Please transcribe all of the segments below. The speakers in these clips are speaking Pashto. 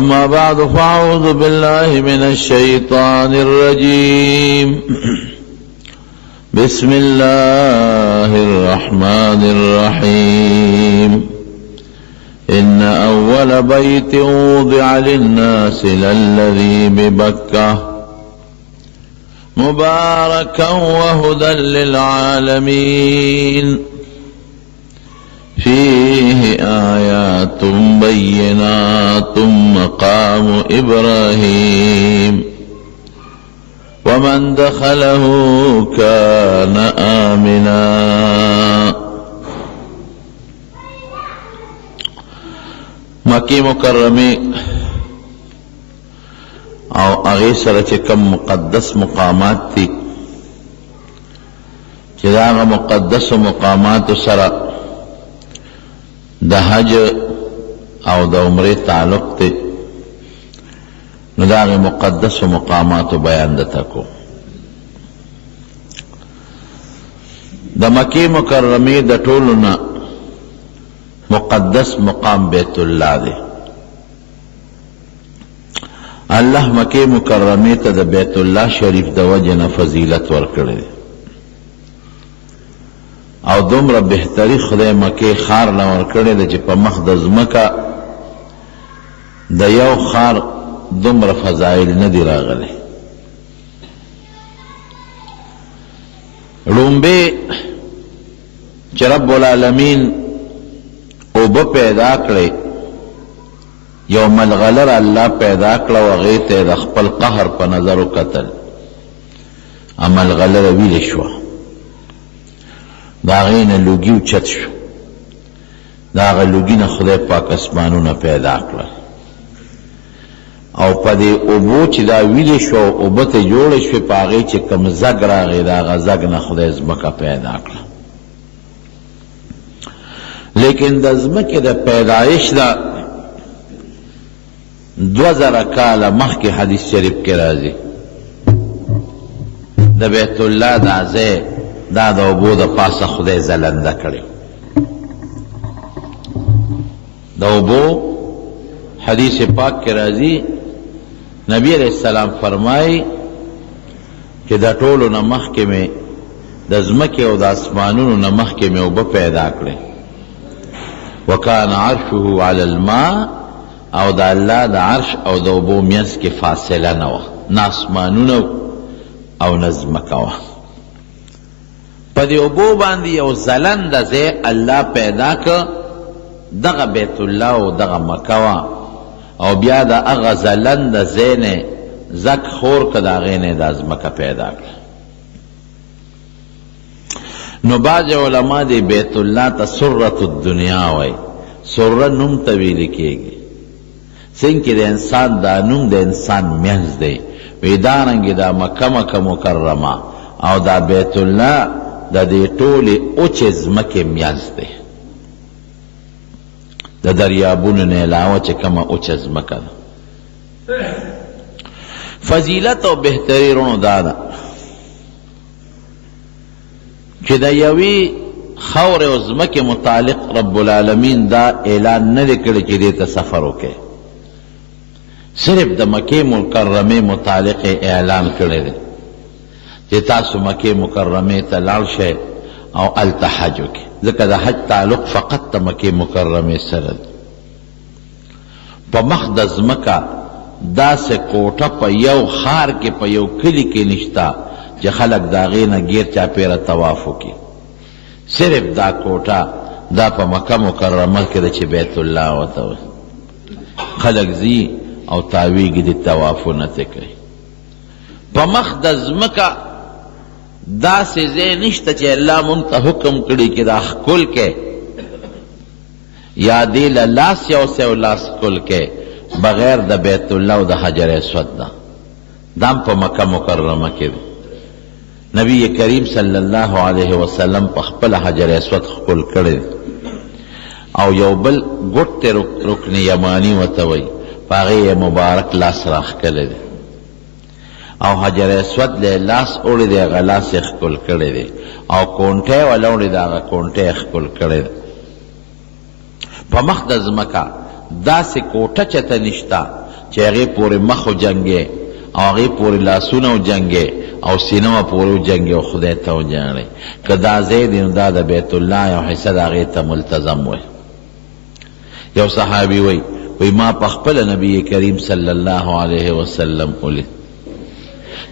أما بعد فأعوذ بالله من الشيطان الرجيم بسم الله الرحمن الرحيم إن أول بيت وضع للناس للذي ببكة مباركا وهدى للعالمين فيه آيات بينات مقام إبراهيم ومن دخله كان آمنا. مکی مکرمی او اغی سره چې کم مقدس مقامات تی چې داغه مقدس مقامات سره د حج او د عمره تعلق تی نو داغه مقدس مقامات بیان دته کو. د مکی مکرمی د ټولنا مقدس مقام بیت اللہ دے. اللہ مکی مکرمی تا دا بیت اللہ شریف دا وجن فضیلت ورکڑے او دومره بہتری خدای مکی خار لورکڑے دا چی پا مخدز مکا دا یو خار دومره فضائل ندی راغلے. لومبے چی رب العالمین اوبه پیدا کړي یو ملغلر الله پیدا کړه او هغې ته د خپل قهر په نظر وکتل ملغلره ویلې شوه د هغې نه لوګي اوچت شو د هغه لوګي نه خدای پاک اسمانونه پیدا کړل او په دې اوبو چې دا ویلې شوه اوبه ته جوړې شوې په هغې چې کوم زګ راغی د هغه زګ نه خدای ځمکه پیدا کړه. لیکن د ځمکې د پیدایش دا 2000 کاله مخکې حدیث شریف کې راځي د بیت الله دا ځای دا د اوبو د پاسه خدای ځلنده کړی. د اوبو حدیث پاک کې راځي نبی علیہ السلام فرمایي چې د ټولو نه مخکې مې د ځمکې او د اسمانونو نه مخکې مې اوبه پیدا کړې وکان عرشه علی الماء او دا الله د عرش او د اوبو منځ کې فاصله نه وه نه اسمانونه او نه ځمکه وه. په دې اوبو باندې یو ځلنده ځای الله پیدا که دغه بیت الله او دغه مکه وه او بیا د هغه ځلنده ځای نه زک خور که د هغې نه دا ځمکه پیدا کړه. نو بعض علما دی بیت اللہ تا سرت الدنیا وی سر نم طویل کیگی سنکی دا انسان دا نم دا انسان منز دی ویدارنگی دا مکہ مکرمہ او دا بیت اللہ دا دی طولی اوچز مکی منز دی دا دریابون نیلاوہ چه کما اوچز مکہ دا. فضیلت او بہتری رونو دادا چې د یوې خاورې او ځمکې متعلق رب العالمین دا اعلان نه دی کړی چې دې ته سفر وکړي صرف د مکې مکرمې متعلق اعلان کړی دی چې تاسو مکې مکرمې ته لاړ شئ او هلته حج وکړئ ځکه د حج تعلق فقط د مکې مکرمې سره دی. په مخ د ځمکه داسې کوټه په یو ښار کې په یو کلي کې نشته چې خلق دا غینه گیر چاپیره طواف وکړي صرف دا کوټه دا په مکه مکرمه کې ده چې بیت الله ورته وایي خلق ځي او تاویږي د طوافونه ته کوي. په مخ د ځمکه داسې ځای نشته چې الله مونږ ته حکم کړي چې دا ښکل کې یا دې له لاس یو سیو لاس ښکل کې بغیر د بیت الله او د حجر اسود ده دام په مکه مکرمه کې دی. نبی کریم صلی اللہ علیہ وسلم په خپل حجر اسود ښکل کړی او یو بل ګوټ ته رکن یمانی ورته وایي په هغې مبارک لاس راښکلی دی او حجر اسود له لاس اوړی دی هغه لاس یې ښکل کړی دی او کونټه یې وله اوړی دی هغه کونټه یې ښکل کړی دی. په مخ د ځمکه داسې کوټه چته نشته چې هغې پورې مخ وجنګې او هغې پورې لاسونه وجنګې او سینه پورې وجنګې او خدای ته وجنګې که دا ځای دی نو دا د بیت الله یو حصه د هغې ته ملتزم وی یو صحابي وی ما په خپله نبی کریم صلی الله علیه وسلم ولید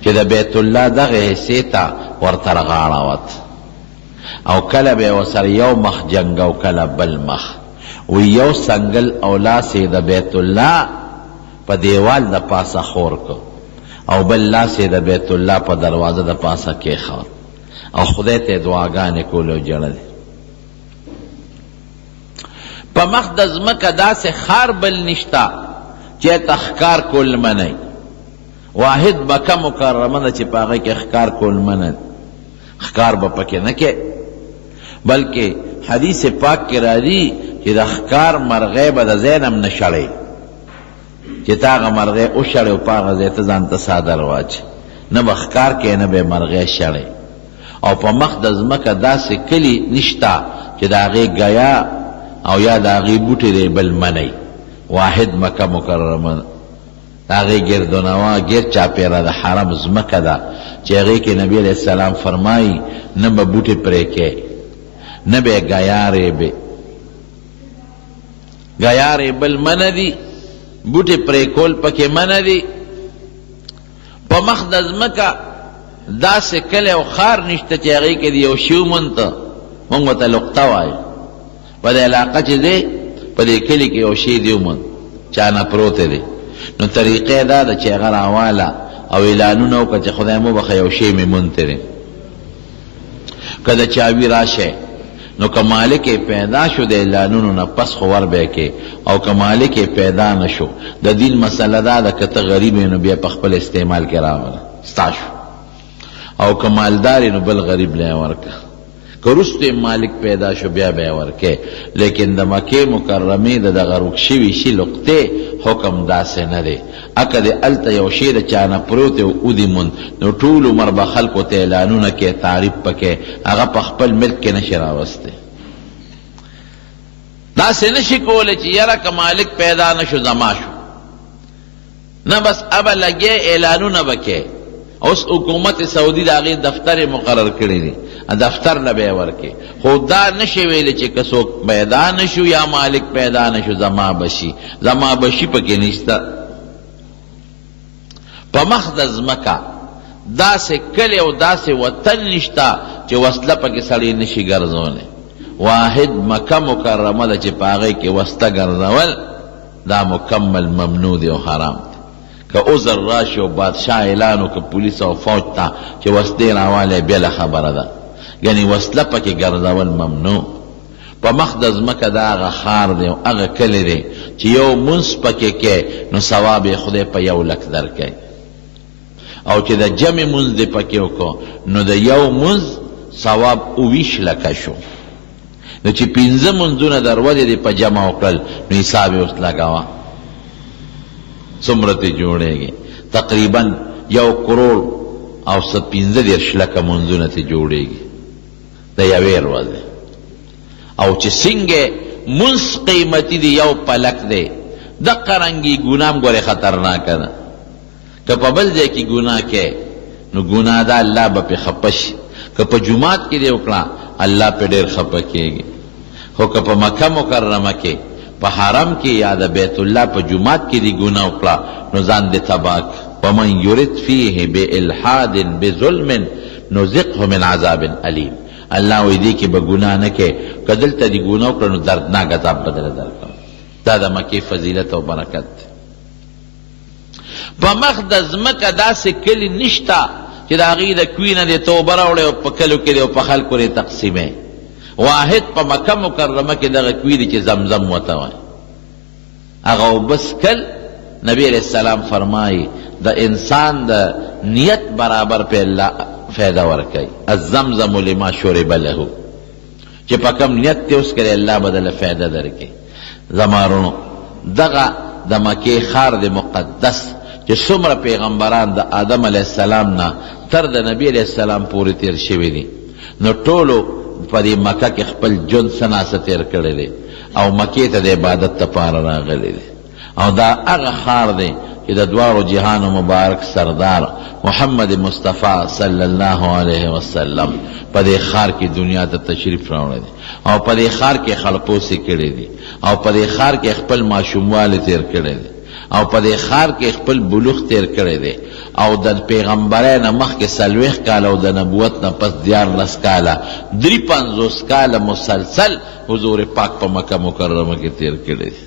چې د بیت الله دغه حصې ته ورته رغاړوت او کله به یې ورسره یو مخ جنګ او کله بل مخ وی یو سنګل او لاس یې د بیت الله په دیوال د پاسه خور کو او بل لاس یې د بیت الله په دروازه د پاسه کېښود او خدای ته یې دعاګانې کولې او ژړلې په مخ د ځمکه داسې ښار بل نشته چې ته ښکار کول منئ واحد مکه مکرمه ده چې په هغه کې ښکار کول منه ښکار به پکې نه کې بلکې حدیث پاک کې راځي چې د ښکار مرغۍ به د ځای نه نه شړئ چې تا هغه مرغۍ وشړې او په هغه ځای ته ځان ته څادر واچې نه به ښکار کې نه به یې مرغۍ شړئ او په مخ د ځمکه داسې کلي نشته چې د هغې ګیا او یا د هغې بوټې دی بل منئ واحد مکه مکرمه د هغې ګردونوا ګیر چاپېره د حرم ځمکه ده چې هغې کې نبي علیه السلام فرمایي نه به بوټې پرې کې نه به یې ګیارې بل منه دي بوټې پرې کول پکې منه دي په مخ د ځمکه داسې کلی او ښار نشته چې هغې کې د یو شي وموند ته مونږ ورته لقطه وایو په دې علاقه چې دی په دې کلي کې یو شی دی وموند چا نه پروته دی نو طریقې دا ده چې هغه راواله او اعلانونه وکړه چې خدای مو بخه یو شی مې مونته دی که د چاوي راشه نو که مالک پیدا شو د اعلانونو نه پس خو ور به کې او که مالک پیدا نه شو د دین مسله دا ده که ته غریب نو بیا په خپل استعمال کې راوله ستا شو او که مالدار نو بل غریب لی ورکه که وروسته مالک پیدا شو بیا به یې ورکې لیکن د مکې مکرمې د دغه ورک شوي شي لقطې حکم داسې نه دی اکه د هلته یو شی د چا نه پروت او ودي موند نو ټول عمر به خلکو ته اعلانونه کې تعریف پکې هغه په خپل ملک کې نشي راوستی داسې نشي کولی چې یاره که مالک پیدا نه شو زما شو نه بس ابه لګې اعلانونه به کې اوس حکومت سعودي د هغې دفتر مقرر کړی دی دفتر نه به یې ورکې خو دا نشي ویلی چې که څوک پیدا نه شو یا مالک پیدا نه شو زما بشي پکې نشته په مخ د ځمکه داسې کلی او داسې وطن نشته چې وسله پکې سړی نشي ګرځولی واحد مکه مکرمه ده چې په هغې کې وسله ګرځول دا مکمل ممنوع دی او حرام دی که عذر راشي او بادشاه اعلان وکړه پولیس او فوج ته چې وسلې راوالی بېله خبره ده یعنی وسله پکې ګرځول ممنوع په مخ د ځمکه دا هغه ښار دی او هغه کلی دی چې یو مونځ پکې کې نو ثواب یې خدای په 1,00,000 درکوي او چې د جمع مونځ دې پکې وکړو نو د یو مونځ ثواب 20,00,000 شو نو چې 15 مونځونه د ورځې دې په جمع وکړل نو حساب یې اوس لګوه څومره ترې جوړېږي تقریبا 1,15,00,000 مونځونه ترې جوړېږي د یوې ورځې او چې څنګه مونځ قیمتي دی یو پلک دی دقه رنګې ګناه هم ګورې خطرناکه ده که په بل ځای کې ګناه کې نو ګناه ده الله به پې خفه شي که په جومات کې دې وکړه الله پې ډېر خفه کېږي خو که په مکه مکرمه کې په حرم کې یا د بیت الله په جومات کې دې ګناه وکړه نو ځان دې تباه کړه ومن یرد فیه بالحاد بظلم نذقه من عذاب علیم الله وی دی کې به ګناه نه کې که دلته دې ګناه وکړه نو دردناک عذاب بدله درکړم دا د مکې فضیلت او برکت دی په مخ د ځمکه داسې کلي نشته چې د هغې د کوي نه دې توبه راوړی او په کلو کې دی او په خلکو دې تقسیمې واحد په مکه مکرمه کې دغه کوي دی چې زمزم ورته وایي هغه اوبه څکل نبی علیه السلام فرمایي د انسان د نیت برابر په الله فایده ورکوي الزمزم لما شرب له چې په کوم نیت دې اوس کړی الله به دله فایده درکوي زما وروڼو دغه د مکې ښار د مقدس چې څومره پیغمبران د آدم علیه السلام نه تر د نبی علیه السلام پورې تیر شوي دي نو ټولو په دې مکه کې خپل ژوند څه ناسه تیر کړی دی او مکې ته د عبادت دپاره راغلی دی او دا هغه ښار دی چې د دواړو جهانو مبارک سردار محمد مصطفی صلی الله علیه وسلم په دې ښار کې دنیا ته تشریف راوړی دی او په دې ښار کې خلپوسې کړی دي او په دې ښار کې خپل ماشوموالی تیر کړی دی او په دې ښار کې خپل بلوغ تیر کړی دی او د پیغمبرۍ نه مخکې 40 کاله او د نبوت نه پس 14 کاله 53 کاله مسلسل حضور پاک په مکه مکرمه کې تیر کړی دی.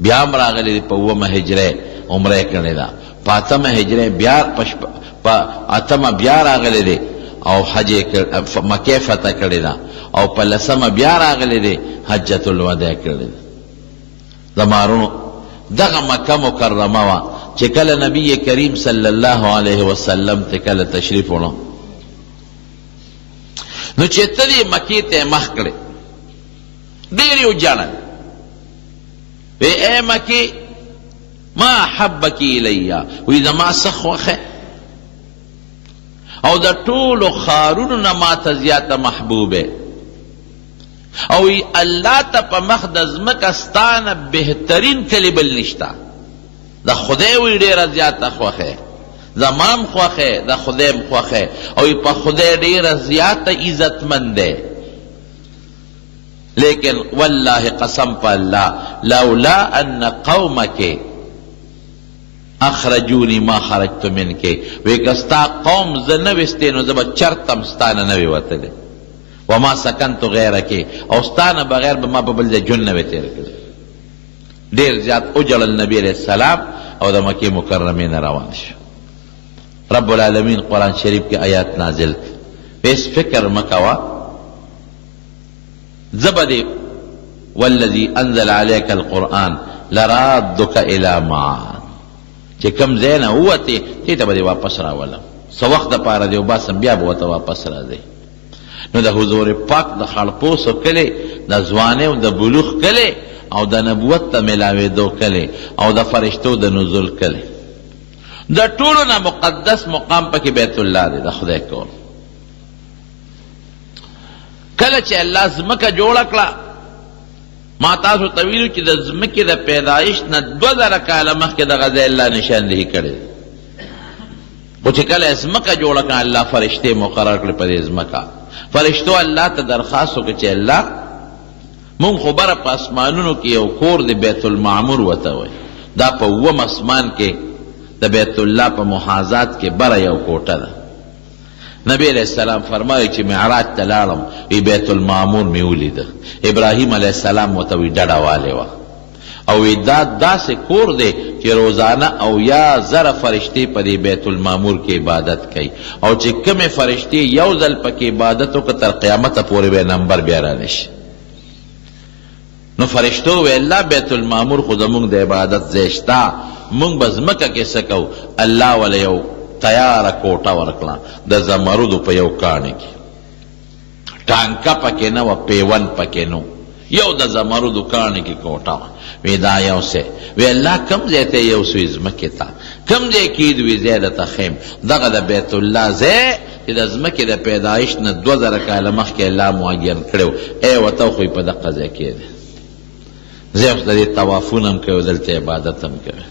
بیا هم راغلی دی په 9 هجرۍ عمره کړې ده، په 8 هجرۍ بیا په 8 بیا راغلی دی او حج مکې فتح کړې ده او په 10 بیا راغلی دی حجة الوداع کړې ده. زمارونو دغه مکه مکرمه وه چې کله نبی کریم صلی الله علیه وسلم ته کله تشریف وړو نو چې ته دې مکې ته مخ کړې ډېر یې وجاړل وی اے مکې ما حبکی الیا وی زما څه خوښه او د ټولو ښارونو نه ماته زیاته محبوبه او الله ته په مخ د ځمکه ستا نه بهترین کلی بل نشته. د خدای وی ډېره زیاته خوښه، زمام خوښه، د خدایم خوښه او په خدای ډېره زیاته عزتمند دی. لیکن والله قسم په الله لولا ان قومک اخرجونی ما خرجت منک وی که ستا قوم زه نه ویستی نو زه به چرتم ستا نه نه وی وتلی وما سکنت غیرک او ستا نه بغیر به ما په بل ځای ژوند نه وی تېر کړی. ډېر زیات وجړل نبی علیه السلام او د مکې مکرمې نه روان شو. رب العالمین قرآن شریف کې آیات نازل کړ هیڅ فکر مه کوه زبدی والذی انزل علیک القرآن لرادک الی معاد چې کم ځای نه ووتې دې ته به دې واپس راولم څه وخت دپاره دې وباسم بیا به ورته واپس راځئ. نو د حضور پاک د خړپوسو کلی د ځوانۍ او د بلوغ کلی او د نبوت ته میلاوېدو کلی او د فرشتو د نزول کلی د ټولو نه مقدس مقام پکې بیت الله دی د خدای کور. کله چې الله ځمکه جوړه کړه ما تاسو ته ویلو چې د ځمکې د پیدایش نه 2000 کاله مخکې دغه ځای الله نشاندهي کړی دی. خو چې کله ځمکه جوړه کړه الله فرشتې مقرر کړې په دې ځمکه. فرشتو الله ته درخواست وکړه چې الله مونږ خو بره په اسمانونو کې یو کور د بیت المعمور وته وایي دا په 9 اسمان کې د بیت الله په محاذات کې بره یو کوټه ده. نبی علیہ السلام فرمایي چې معراج ته لاړم وی بیت المعمور مې ولیده. ابراهیم علیہ السلام ورته وی ډډه والې وه او وی دا داسې کور دی چې روزانه او یا زره فرشتې په دې بیت المعمور کې عبادت کوي او چې کومې فرشتې یو ځل پکې عبادت وکړه تر قیامته پورې به نمبر بیا رانشي. نو فرشتو وی الله بیت المعمور خو زمونږ د عبادت ځای شته مونږ به ځمکه کې څه کوو. الله وله یو تیاره کوټه ورکړه د زمرودو په یو کاڼي کې ټانکه پکې نه وه پیون پکې نه یو د زمرودو کاڼي کې کوټه وه. وی دا یو څه وی الله کم ځای ته یو سوی ځمکې ته کم ځای کې وی ځای درته ښیم دغه د بیت الله ځای چې د ځمکې د پیدایش نه 2000 کاله مخکې الله معین کړی و ای ورته خو یې په دغه ځای کې دی. ځای اوس د دې طوافونه هم کوي دلته عبادت هم کوي.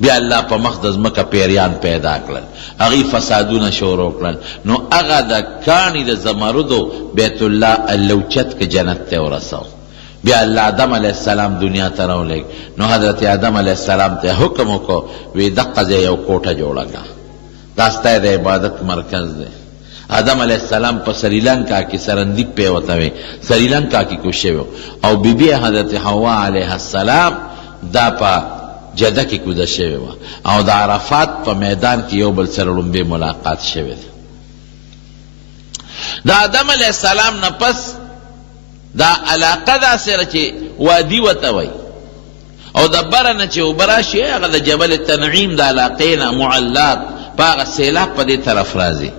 بیا الله په مخ د ځمکه پیریان پیدا کړل هغوی فسادونه شروع کړل نو هغه د کاڼي د زمرودو بیت الله اللوچت کې جنت ته ورسو. بیا الله آدم علیه السلام دنیا ته راولېږ نو حضرت آدم علیه السلام ته حکم وکړو وی دقه ځای یو کوټه جوړه کړه دا ستا د عبادت مرکز دی. آدم علیه السلام په سریلنکا کې سرندیب پې ورته وی سریلنکا کې کوز شوی او بیبي حضرت حوا علیه السلام دا په جده کې کوزه شوې وه او د عرفات په میدان کې یو بل سره لومبې ملاقات شوی دی. د آدم علیه السلام نه پس دا علاقه داسې ده چې وادي ورته وایي او د بره نه چې اوبه راشي هغه د جبل تنعیم د علاقې نه معلات په هغه سیلاب په دې طرف راځي.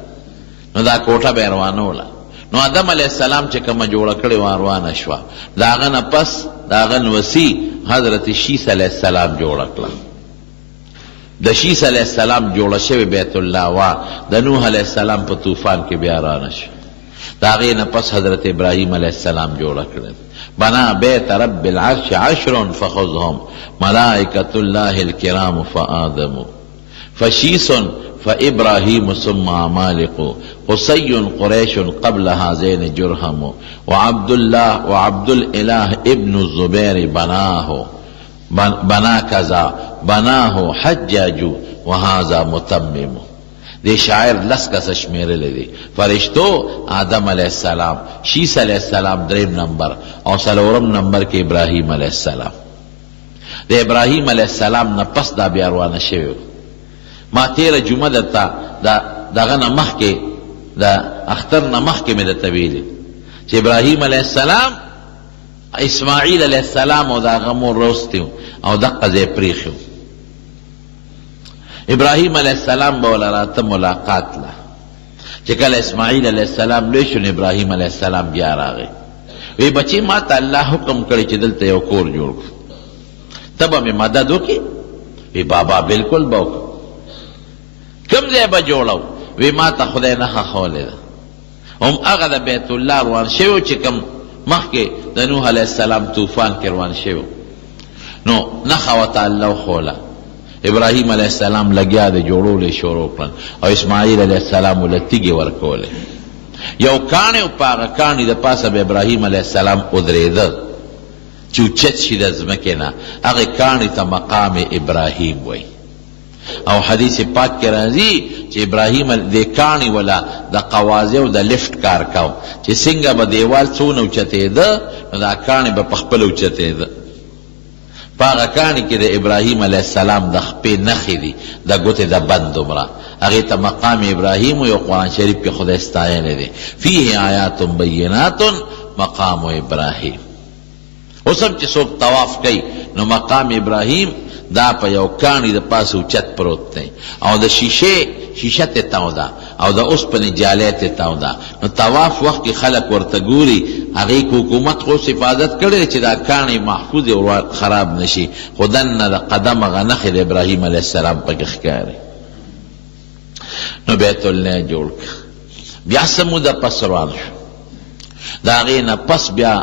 نو دا کوټه به یې روانوله نو آدم علیه السلام چې کومه جوړه کړې وه روانه شوه د هغه نه پس د هغه نوسي حضرت شیس علیه السلام جوړه کړه. د شیس علیه السلام جوړه شوې بیت الله وه د نوح علیه السلام په طوفان کې بیا رانه شوه. د هغې نه پس حضرت ابراهیم علیه السلام جوړه کړل بنا بیت رب العرش 10 فخذهم ملائکة الله الكرام فآدم فشیس فإبراهیم ثم عمالق قصی قریش قبل هذین جرهم وعبد الله وعبد الإله ابن الزبیر بنا کذا بناه حجاج وهذا متمم. دی شاعر لس کس شمیره لیدی فرشتو آدم علیہ السلام، شیس علیہ السلام دریم نمبر، اور سلورم نمبر کے ابراہیم علیہ السلام. دی ابراہیم علیہ السلام نا پس دا بیاروانه شویو. ما تیر جمعه دا غن مخ کے دا اختر نا مخ کے میں دا طویلی چه ابراہیم علیہ السلام اسماعیل علیہ السلام او دا غمور روستیو او دا قضی پریخیو. ابراہیم علیہ السلام بولا راتا ملاقات لا چکل اسماعیل علیہ السلام لیشن ابراہیم علیہ السلام گیا راغے وی بچی ما تا اللہ حکم کری چی دلتا یو کور جوڑ کو تب ہمیں مدد ہو کی وی بابا بالکل باوکو کم زی با جوڑاو وی ما تا خدای نخا خولی دا ہم اغا دا بیت اللہ روان شیو چکم مخ کے دا نوح علیہ السلام توفان کے روان شیو نو نخا و تا اللہ خولا ابراہیم علیہ السلام لگیا دے جوڑو لے شروع کرن اور اسماعیل علیہ السلام لتیگی ورکو لے یو کانی پاگا کانی دا پاس اب ابراہیم علیہ السلام ادرے دا چوچت شید از مکینا اگے کانی تا مقام ابراہیم وی او حدیث پاک کے رازی چی ابراہیم دے کانی ولا دا قوازیو دا لفٹ کار کاؤ چی سنگا با دیوال سون اوچتے دا دا کانی با پخپل اوچتے دا پاگا کانی که دا ابراہیم علیہ السلام دا خپی نخی دی دا گوت دا بند امرا اگه تا مقام ابراہیم و یو قرآن شریف کی خود استعین دی فیه آیات بینات مقام ابراہیم اسم چی سوک طواف کئی نو مقام ابراہیم دا پا یو کانی دا پاس اوچت پروت تی او دا شیشت تاو دا او دا اس پنی جالیت تاو دا نو طواف وقت کی خلق ورتگوری اگه حکومت خوش حفاظت کرده چی دا کانی محفوظ اور خراب نشی خودن دا قدم غنخی دا ابراہیم علیہ السلام پا کخکاری نو بیت اللہ جوڑ کر بیا سمو دا پس روان شو دا اگه پس بیا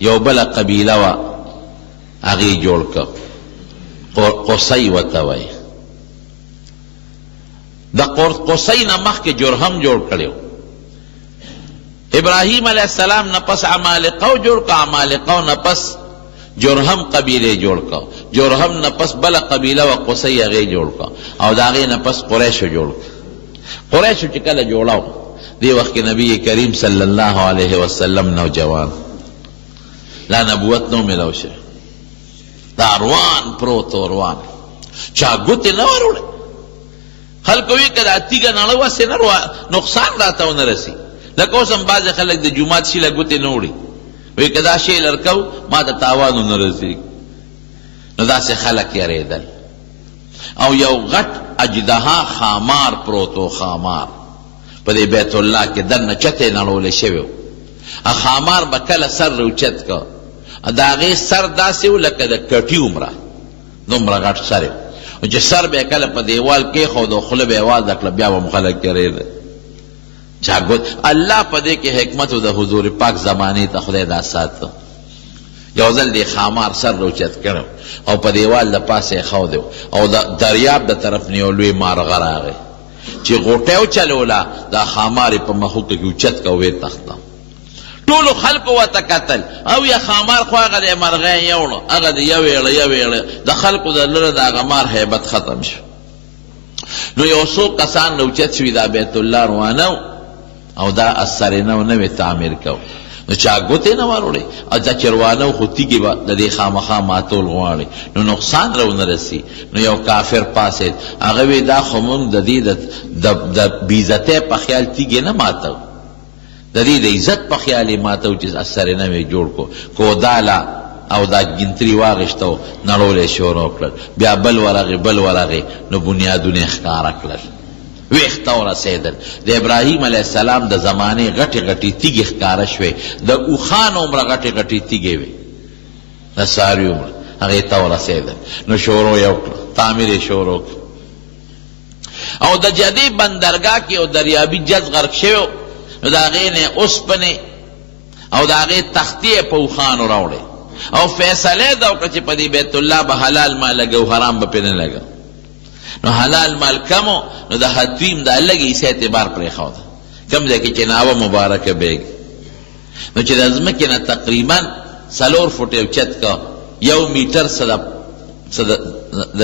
یو بلا قبیلہ و اگه جوڑ کر قصی و توی دا قصی نمخ کے جرہم جوڑ کریو ابراہیم علیہ السلام نپس عمالقو جوڑ کا عمالقو نپس جرہم قبیلے جوڑ کا جرہم نپس بلا قبیلہ و قصی اغی جوڑ کا او داغی نپس قریشو جوڑ کا قریشو چکل جوڑاو دی وقت نبی کریم صلی اللہ علیہ وسلم نوجوان لا نبوت نو ملو شے دا روان پروتو روان چا گوتے نواروڑے خلقوی کدا تیگا نالوا سے نقصان راتا نرسی لکو سم باز خلق دا جماعت شیلا گوتے نوڑی وی کدا شیل ارکو ما دا تاوانو نرسی نو دا سے خلق یاری دل او یو غٹ اجدہا خامار پروتو خامار پدے بیت اللہ کے دن چتے نالولے شویو خامار بکل سر روچت کا داغی سر داسیو لکه دا کٹی عمرہ نمرہ غٹ سریو چه سر بے کل پا دیوال کے خود و خلب آواز دکل بیا و مخلق کرے دے چاگوت اللہ پا دے کے حکمت دا حضور پاک زمانی تا خدای دا سات یوزل دی خامار سر روچت کرو او پا دیوال دا پاس خو دیو او دا دریاب دا طرف نیولوی مارغر آگے چه غوٹیو چلولا دا خاماری پا مخوک کیو چت کوئے تختا طولو خلقو و تکتل او یا خامار خو اگا دی مرغین یوڑو اگا دی یویڑ دا خلقو دا لر دا غمار حیبت ختم شو نو یو سو قسان نوچت شوی دا بیت اللہ روانو او دا اثرینو نوی تعمیر کو نو چاگوتے نواروڑے او دا چروانو خودتی کی با دا دی خام آتول غواری نو نقصان رو نرسی نو یو کافر پاسید اگوی دا خمون دا دی دا بیزتے پا خیال تیگی نماتو دا دی دا عزت پا خیالی ماتاو چیز اثر نوی جوڑ کو دالا او دا گنتری واغشتاو نرول شورو کلل بیا بل ورغی نو بنیادون اخکارا کلل وی اختاو رسیدن دا ابراہیم علیہ السلام دا زمانے غٹی تیگ اخکارا شوی دا اوخان عمر غٹی تیگے وی دا ساری عمر اغیتاو رسیدن نو شورو یو کلل تعمیر شورو کلل او دا جدی بندرگاہ کی او دریابی جز غرق شوی دا غین اس پنے او د هغې تختې یې په اوښانو راوړې او فیصله یې دا وکړه چې په دې بیت الله به حلال مال لګو حرام به پرې نه لګو. نو حلال مال کمو نو د حتویم دا لږ حصه اعتبار پرېښوده کم ځای کې چې ناوه مبارکه بیږي. نو چې د ځمکې نه تقریبا 4 فوټ یو چت کا 1 میټر د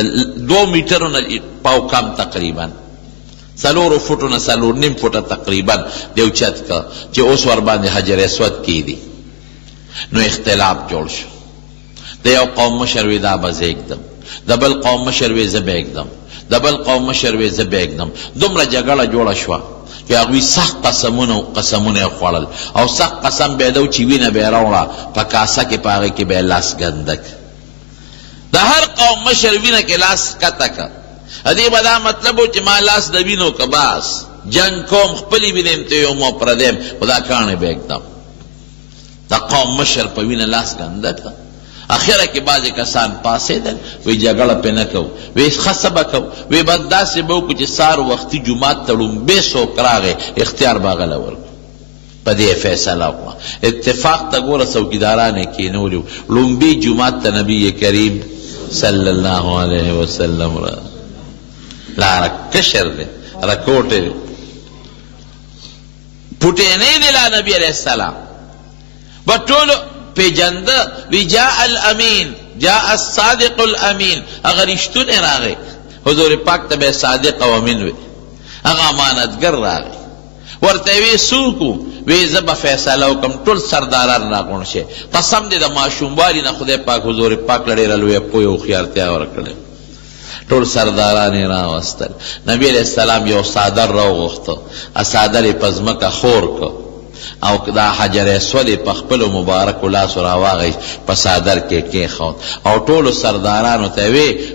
2 میټرو نه پاو کم تقریبا 4 فوټو نه 4.5 فوټه تقریبا د یو چت کا چې اوس ورباندې حجر اسود کېدي. نو اختلاف جوړ شو. د یو قوم مشر وی دا به زه ږدم، د بل قوم مشر وی زه به ږدم، د بل قوم مشر وی زه به ږدم. دومره جګړه جوړه شوه چې هغوی سخت قسمونه یې خوړل او سخت قسم به یې دو چې وینه به یې راوړه په کاسه کې په هغې کې به یې لاس ګنده که. د هر قوم مشر وینه کې لاس کته که. دې به دا مطلب و چې ما لاس د وینو که باس جنگ کوم خپلې وینې م تویم او پردیم خو دا کاڼې به ږدم. د قوم مشر په وینه لاس ګنده که. اخره کې بعضې کسان پاسېدل وی جګړه پې نه کوو، وی ښه څه به کوو، وی به داسې به وکړو چې سهار وختي جومات ته ړومبې څوک راغی اختیار به هغه له ورکړو. په دې فیصله وکړه. اتفاق ته ګوره څوکیداران یې کېنولي وو. ړومبې جومات ته نبي کریم صلی الله علیه وسلم لا کشر دی رکوټ دی پوټینۍ دی لا نبي علیه السلام به ټولو پیجنده وی جاء الامین جاء الصادق الامین. هغه رښتونی راغی حضور پاک ته به صادق او امین وی. هغه امانتګر راغی ورته وی څوک وی زه به فیصله وکړم. ټول سرداران راغونډ شي. قسم دی د ماشوموالي نه خدای پاک حضور پاک له ډېره لویه پوهې او هوښیارتیا ورکړې. ټول سرداران یې راوستل. نبي علیه السلام یو څادر راوغوښته، څادر یې په ځمکه خور که او دا حجر اسود په خپلو مبارکو لاسو راواغېست په څادر کې کېښود او ټولو سردارانو ته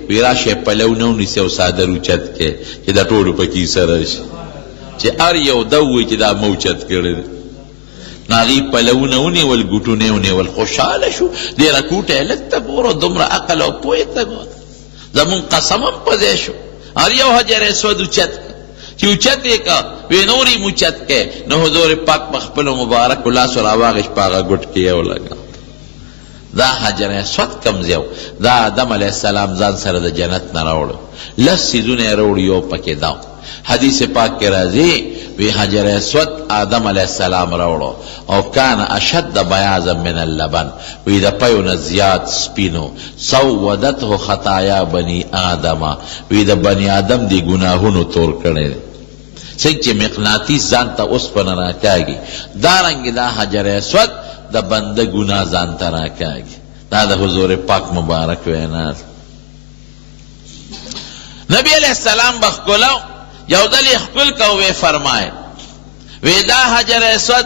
وی راشئ پلو نه ونیسئ او څادر اوچت کې چې دا ټولو پکې سره شي چې هر یو ده ووایي چې دا ما اوچت کړی دی. نو هغې پلونه ونیول ګوټونه یې ونیول. خوشحاله شو. دې رکوټه یې لږ ته ګوره دومره عقل او پوهې ته ګوره زمونږ قسم هم په ځای شو. هر یو حجر اسود اوچت چې اوچت یې که وی نور یې موچت کې نو حضور پاک په خپلو مبارکو لاسو راواغېست په هغه ګوټ کې یې ولګه. دا حجر اسود کوم ځای و؟ دا آدم علیه السلام ځان سره د جنت نه راوړو. 10 څیزونه یې راوړي یو پکې دا حدیث پاک کې راځي وی حجر اسود آدم علیه السلام راوړو او کان اشد بیاضا من اللبن وی د پیو نه زیات سپینو. سودته خطایا بنی آدم وی د بني آدم دی ګناهونو تور کړی دی. څنګه چې مقناطیس ځان ته اوسپنه راکاږي دارنګې دا حجر اسود د بنده ګناه ځان ته راکاږي. دا د حضور پاک مبارک وینا. نبی علیہ السلام بخکلو یو دل یې ښکل که وی فرمای وی دا حجر اسود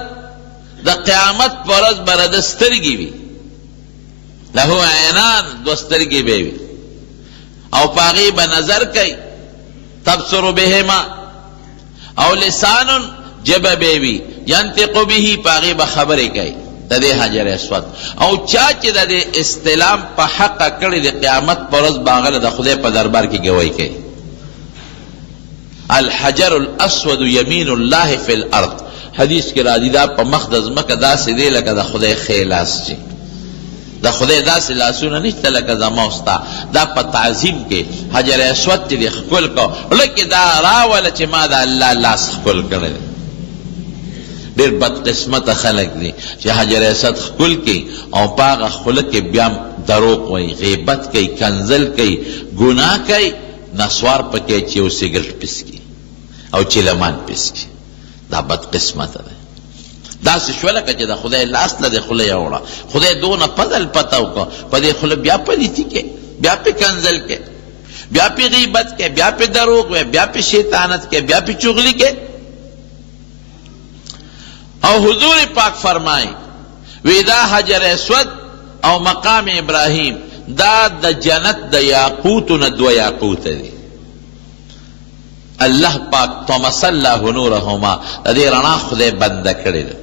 د قیامت په ورځ به د سترګې وي له عینان 2 سترګې به وي او په هغې به نظر کوي تبصر بهما او لسان جبه به وي ینطق به په هغې به خبرې کوي د دې حجر اسود. او چا چې د دې استلام په حقه کړی د قیامت په ورځ به هغه د خدای په دربار کې ګوی کوي. الحجر الاسود یمین الله فی الارض حدیث کې راځي دا په مخ د ځمکه داسې دی لکه د خدای ښی لاس چې د خدای داسې لاسونه نشته لکه زما او ستا. دا په تعظیم کې حجر اسود چې دی ښکل کو لکه دا راوله چې ما د الله لاس ښکل کړی دی. ډېر بدقسمته خلک دي چې حجر اسود ښکل کوي او په هغه خوله کې بیا دروغ وایي، غیبت کوي، کنځل کوي، ګناه کوي، نسوار پکې چې یو سیګرټ پسکي او چیلمان پسکي. دا بدقسمته ده. داسې شوه لکه چې د خدای لاس له دې خوله یې وړه. خدای دونه فضل پته وکړه په دې خوله بیا پلیتي کې، بیا پې کنځل کې، بیا پې غیبت کې، بیا پې دروغ وی، بیا پې شیطانت کې، بیا پې چغلي کې. او حضور پاک فرمای وی دا حجر اسود او مقام ابراهیم دا د جنت د یاقوتو نه 2 یاقوت دی. الله پاک طمس الله نورهما د دې رڼا خدای بنده کړې ده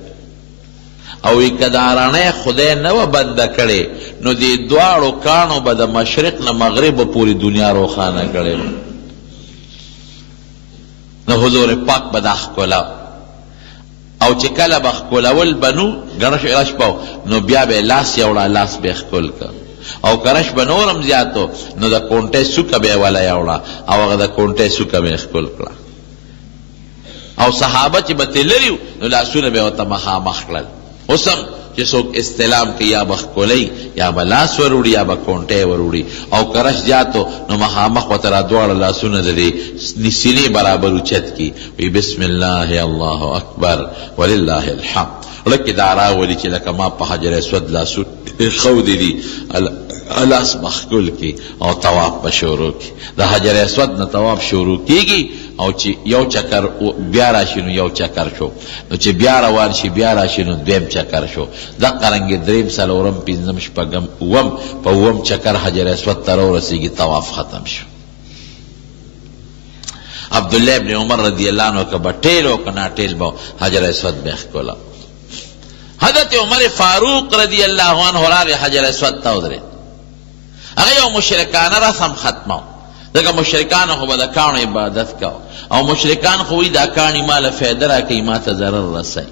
او که دا رڼا خدای نه و بنده کړې نو دې دواړو کاڼو به د مشرق نه مغرب پورې دنیا روښانه کړې وه. نو حضور پاک به دا ښکلا او چې کله به ښکلول به نو ګڼش رش به نو بیا به لاس یوړه لاس به ښکل که او کرش به نورم زیاتو نو د کونټۍ سوکه به یې وله یوړه او هغه د کونټۍ سوکه به یې ښکل کړه او صحابه چې به ترې لري نو لاسونه به یې ورته مخامخ کړل. اوس هم چې څوک استلام کوي یا به ښکلی یا به لاس وروړي یا به کونټۍ وروړي او کرش زیاتو نو مخامخ ورته را دواړه لاسونه د دې سینې برابر اوچت کي وي بسم الله الله اکبر ولله الحمد. لکه دا راولي چې لکه ما په حجر اسود لاسونه ښودي دي لاس مخکول کی او طواف به شروع کی. د حجر اسود نه طواف شروع کیږي او چې یو چکر بیا راشي نو یو چکر شو نو چې بیا روان شي بیا راشي نو دویم چکر شو دقه رنګې دریم څلورم پنځم شپږم اووم په اووم چکر حجر اسود ته راورسېږي طواف ختم شو. عبدالله ابن عمر رضی الله عنه که به ټیل و که ناټیل به حجر اسود به ښکله. حضرت عمر فاروق رضی الله عنه راغی حجر اسود ته ودرېد. هغه یو مشرکانه رسم ختمه ځکه مشرکانو خو به د کاڼو عبادت کو او مشرکان خو وایي دا کاڼي ما له فایده راکوي ما ته ضرر رسوي.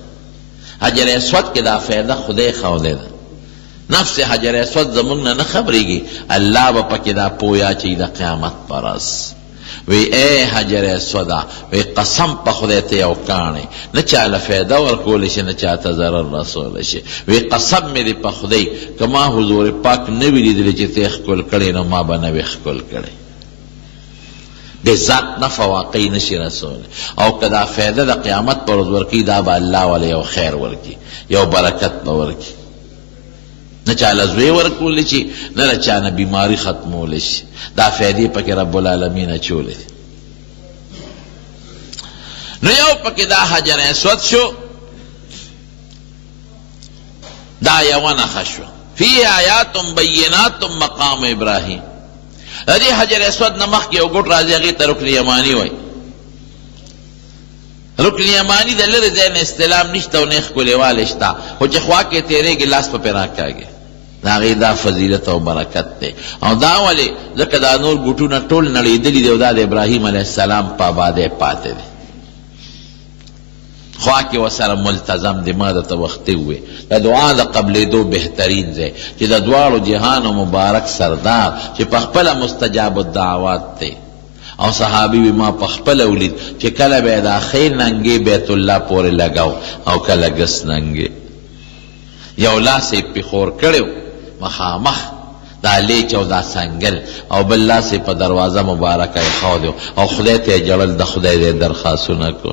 حجر اسود کې دا فایده خدای ښودې ده. نفس حجر اسود زمونږ نه خبرېږي الله به پکې دا پویا چې د قیامت په ورځ وی اے حجر اسودا وی قسم په خدای ته یو کاڼی نه چاله فایده ورکولی شي نه چاته ضرر رسولی شي. وی قسم مې دې په خدای که ما حضور پاک نه وي لیدلی چې ته یې ښکل کړی نو ما به نه وي ښکل کړی. د ذات نفع واقعي نشي رسولی او که دا فایده د قیامت په ورځ ورکوي دا به الله ولی یو خیر ورکي یو برکت به ورکي. نه چاله زوی ورکولی شي نه له چا نه بیماري ختمولی شي. دا فایدې پکې رب العالمین اچولی دي. نو یو پکې دا حجر اسود شو دا یوه نښه شو فیه آیات بینات مقام ابراهیم. د دې حجر اسود نه مخکې یو ګوټ راځي هغې ته رکن یماني وایي. رکن یماني د لرې ځای نه استلام نشته او نه ښکلېوالی شته خو چې خوا کې تېرېږي لاس په پرې راکاږي. د هغې دا فضیلت او برکت دی او دا ولې ځکه دا نور ګوټونه ټول نړېدلي دي او دا د ابراهیم علیه السلام په آبادۍ پاتې دی. خوا کې ورسره ملتظم دی. ما درته وختي ووې د دعا د قبلېدو بهترین ځای چې د دواړو جهانو مبارک سردار چې په خپله مستجاب الدعوات دی او صحابي وي ما په خپله ولید چې کله به یې دا خیر ننګې بیت الله پورې لګاو او کله ګس ننګې یو لاس یې پې خور کړی مخامخ دا لیچ او دا سنگل او بل لاس په دروازه مبارکه یې ښودی او خدای ته یې جړل د خدای دې درخواستونه کو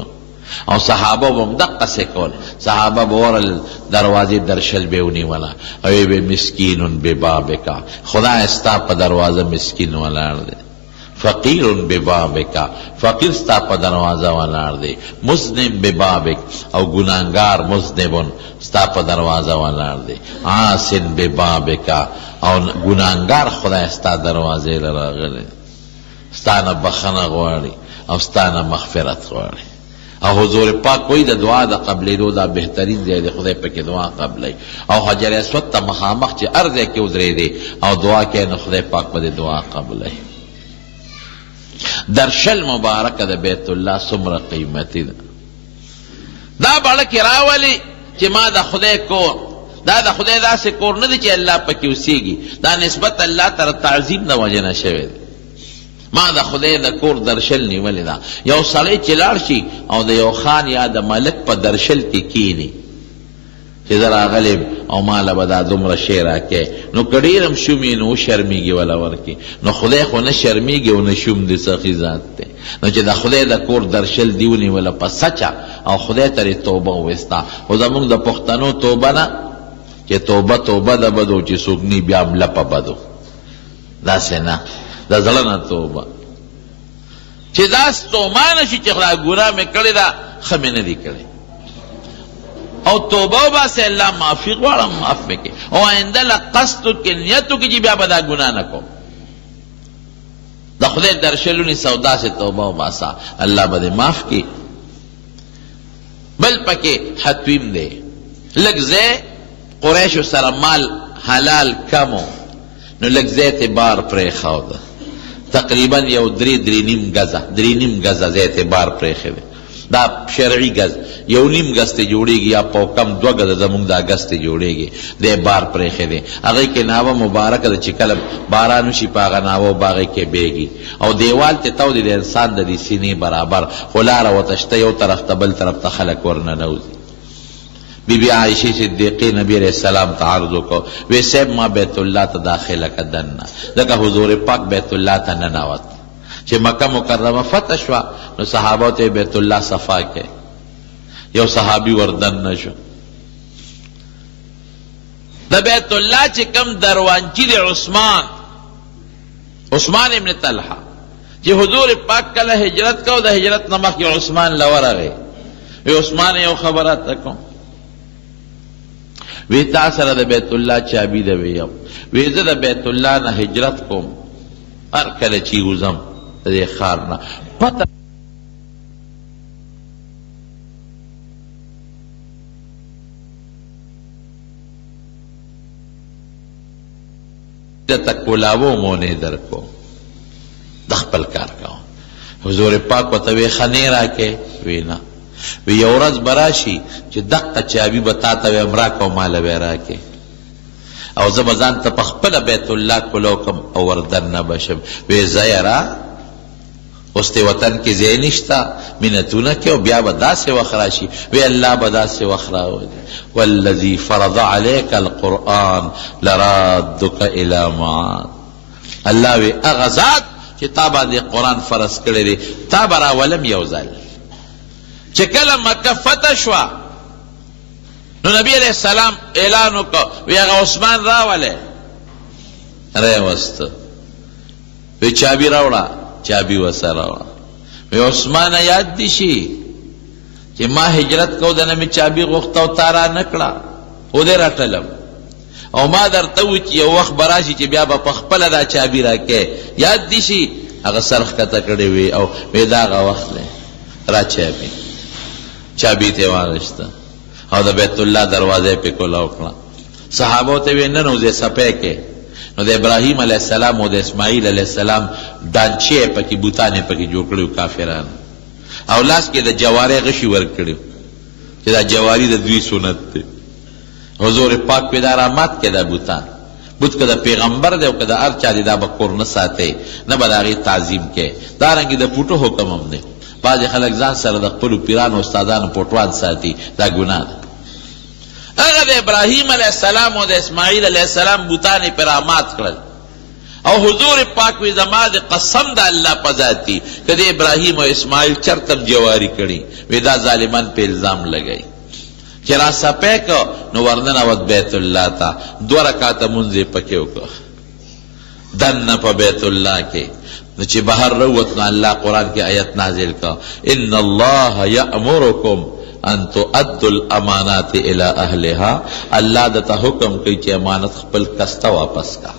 او صحابه به هم دقسې کول. صحابه به ورل دروازې درشل به یې ونیوله او یې به مسکینون ببابکه خدای ستا په دروازه مسکین ولاړ دی. فقیر ببابکا فقیر ستا په دروازه ولاړ دی. مذنب ببابک او ګناهګار مذنبون ستا په دروازه ولاړ دی. عاصن ببابکا او ګناهګار خدای ستا دروازې له راغلی ستا نه بخښنه غواړي او ستا نه مغفرت غواړي. او حضور پاک وایي د دعا د قبلېدو دا بهترین ځای دی خدای پکې دعا قبلوي او حجر اسود ته مخامخ چې هر ځای کې ودرېدې او دعا کوې نو خدای پاک به دې دعا قبلوي. درشل مبارکه د بیت الله څومره قیمتي ده. دا بړه کې راولي چې ما د خدای کور دا د خدای داسې کور نه دی چې الله پکې اوسېږي دا نسبت الله ته تعظیم د وجې نه شوی دی. ما د خدای د کور درشل نیولې ده. یو سړی چې لاړ شي او د یو خان یا د ملک په درشل کې کینی چې زه راغلی او ماله به دا دومره شی راکې نو که ډېر هم شومي نو وشرمېږي وله ورکې نو خدای خو نه شرمېږي او نه شوم د سخي ذات دی. نو چې د خدای د کور درشل دی ونیوله په سچه او خدای ته یې توبه وویسته. خو زمونږ د پښتنو توبه نه چې توبه توبه د بدو چې څوک نی بیا هم لپه بدو داسې نه د زړه نه توبه چې دا ستومانه شي چې خدای ګناه مې کړې ده ښه مې نه دي کړی او توبه وباسې الله معافي غواړم معاف مې کړې او آینده له قصد وکړې نیت وکړې چې بیا به دا ګناه نه کوم. د خدای درشل ونیسه او داسې توبه وباسه الله به دې معاف کړي. بل پکې حتویم دی لږ ځای قریشو سره مال حلال کمو نو لږ ځای ته بار پرېښوده تقریبا یو درې نیم ګزه ځای ته بار پرېښی دی دا شرعي ګز یو نیم ګز ته جوړېږي یا په کم 2 ګزه زمونږ دا ګز ته جوړېږي دی بار پرېښی دی هغې کې ناوه مبارکه ده چې کله باران وشي په هغه ناوه به هغې کې بیږي او دیوال ته تودې د انسان د دې سینې برابر خو لاره ورته شته یو طرف ته بل طرف ته خلک ورننوځي بی بی عائشی صدیقی نبی علیہ السلام تعرض کو وی صاحب ما بیت اللہ تا داخل کا دننا دکا حضور پاک بیت اللہ تا نناوت چه مکہ مکرمہ فتح شوا نو صحابہ تے بیت اللہ صفا کے یو صحابی وردن نشو دا بیت اللہ چه کم دروانچی دے عثمان ابن طلحہ چه حضور پاک کل ہجرت کو دا ہجرت نمک یو عثمان لور گئے وی عثمان یو خبرات تکو وی تا سره د بیت الله چابی ده ویم وی زه د بیت الله نه هجرت کوم هر کله چې وزم د دې ښار نه پته ته کولاو مونې درکو د خپل کار کوم حضور پاک ورته وی خنې راکې وی نه وی یو ورځ براشي چې دقه چابي به تا ته ویم راکه ماله به راکې او زه به ځان ته په خپله بیت الله کولو کم او وردننه بشم وی زه یاره اوس دې وطن کې ځای نشته منتونه کې او بیا به داسې وخت راشي وی الله به داسې وخت راولي والذي فرض عليك القرآن لرادك الى معاد الله وی هغه ذات چې تا باندې قرآن فرض کړی دی تا به راولم یو ځل چې کله مکه فتح شوه نو نبی علیہ السلام اعلان وکړ وی هغه عثمان راولی راوسته وی چابي راوړه چابي ورسره راوړه وی عثمانه یاد دي شي چې ما هجرت کو دنه مې چابي غوښته او تا را نه کړه خو دې راټلم او ما درته وویل چې یو وخت به راشي چې بیا به په خپله دا چابي راکې یاد دي شي هغه سر ښکته کړی وي او وی دا هغه وخت دی را چابي ته واغشته او د بیت الله دروازه په کولاو کړه صحابه ته وینه نو زه سپه کې نو د ابراهیم علیه السلام او د اسماعیل علیه السلام دانچې پکې بوتانې پکې جوړ کړو کافران او لاس کې د جواری غشي ور کړو چې دا جواری د دوی سنت دی حضور پاک په دارامات کې دا بوتان بوت که د پیغمبر دی او که د هر چا دی دا به کور نه ساتي نه به د هغې تعظیم کې دارنګې د پوټو حکم هم دی بعضې خلک ځان سره د خپلو پیرانو استادانو پوټوان ساتي دا ګناه ده هغه د ابراهیم علیه السلام او د اسماعیل علیه السلام بوتانې پرې رامات کړل او حضور پاک وی زما د قسم د الله په ذات دی که د ابراهیم او اسماعیل چرته جواري کړي وی دا ظالمان په الزام لګوي چې را سپی که نو ورننوت بیت الله ته 2 رکعته مونځ یې پکې وکړه دننه په بیت الله کې نو چې بهر روت نو الله قرآن کې آیت نازل کا ان الله یأمرکم ان تؤدوا الامانات الى اهلها الله دته حکم کوي چې امانت خپل کسته واپس کا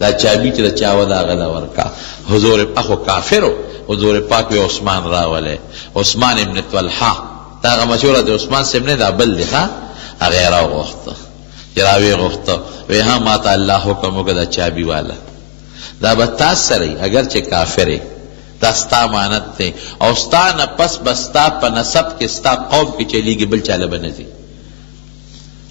دا چابي چې چا ودا غلا ورکا حضور اخو کافرو حضور پاک وی عثمان راوله عثمان ابن طلحه دا مشهور دی عثمان سے ابن دا بل دی ها غیر وخت جراوی وخت وی ها ما ته الله حکم وکړه چابي والا دا به تا سره اگر چې کافر دا ستا امانت دی او ستا نه پس به ستا په نسب کې ستا قوم کې چلیږي بل چاله به نه ځي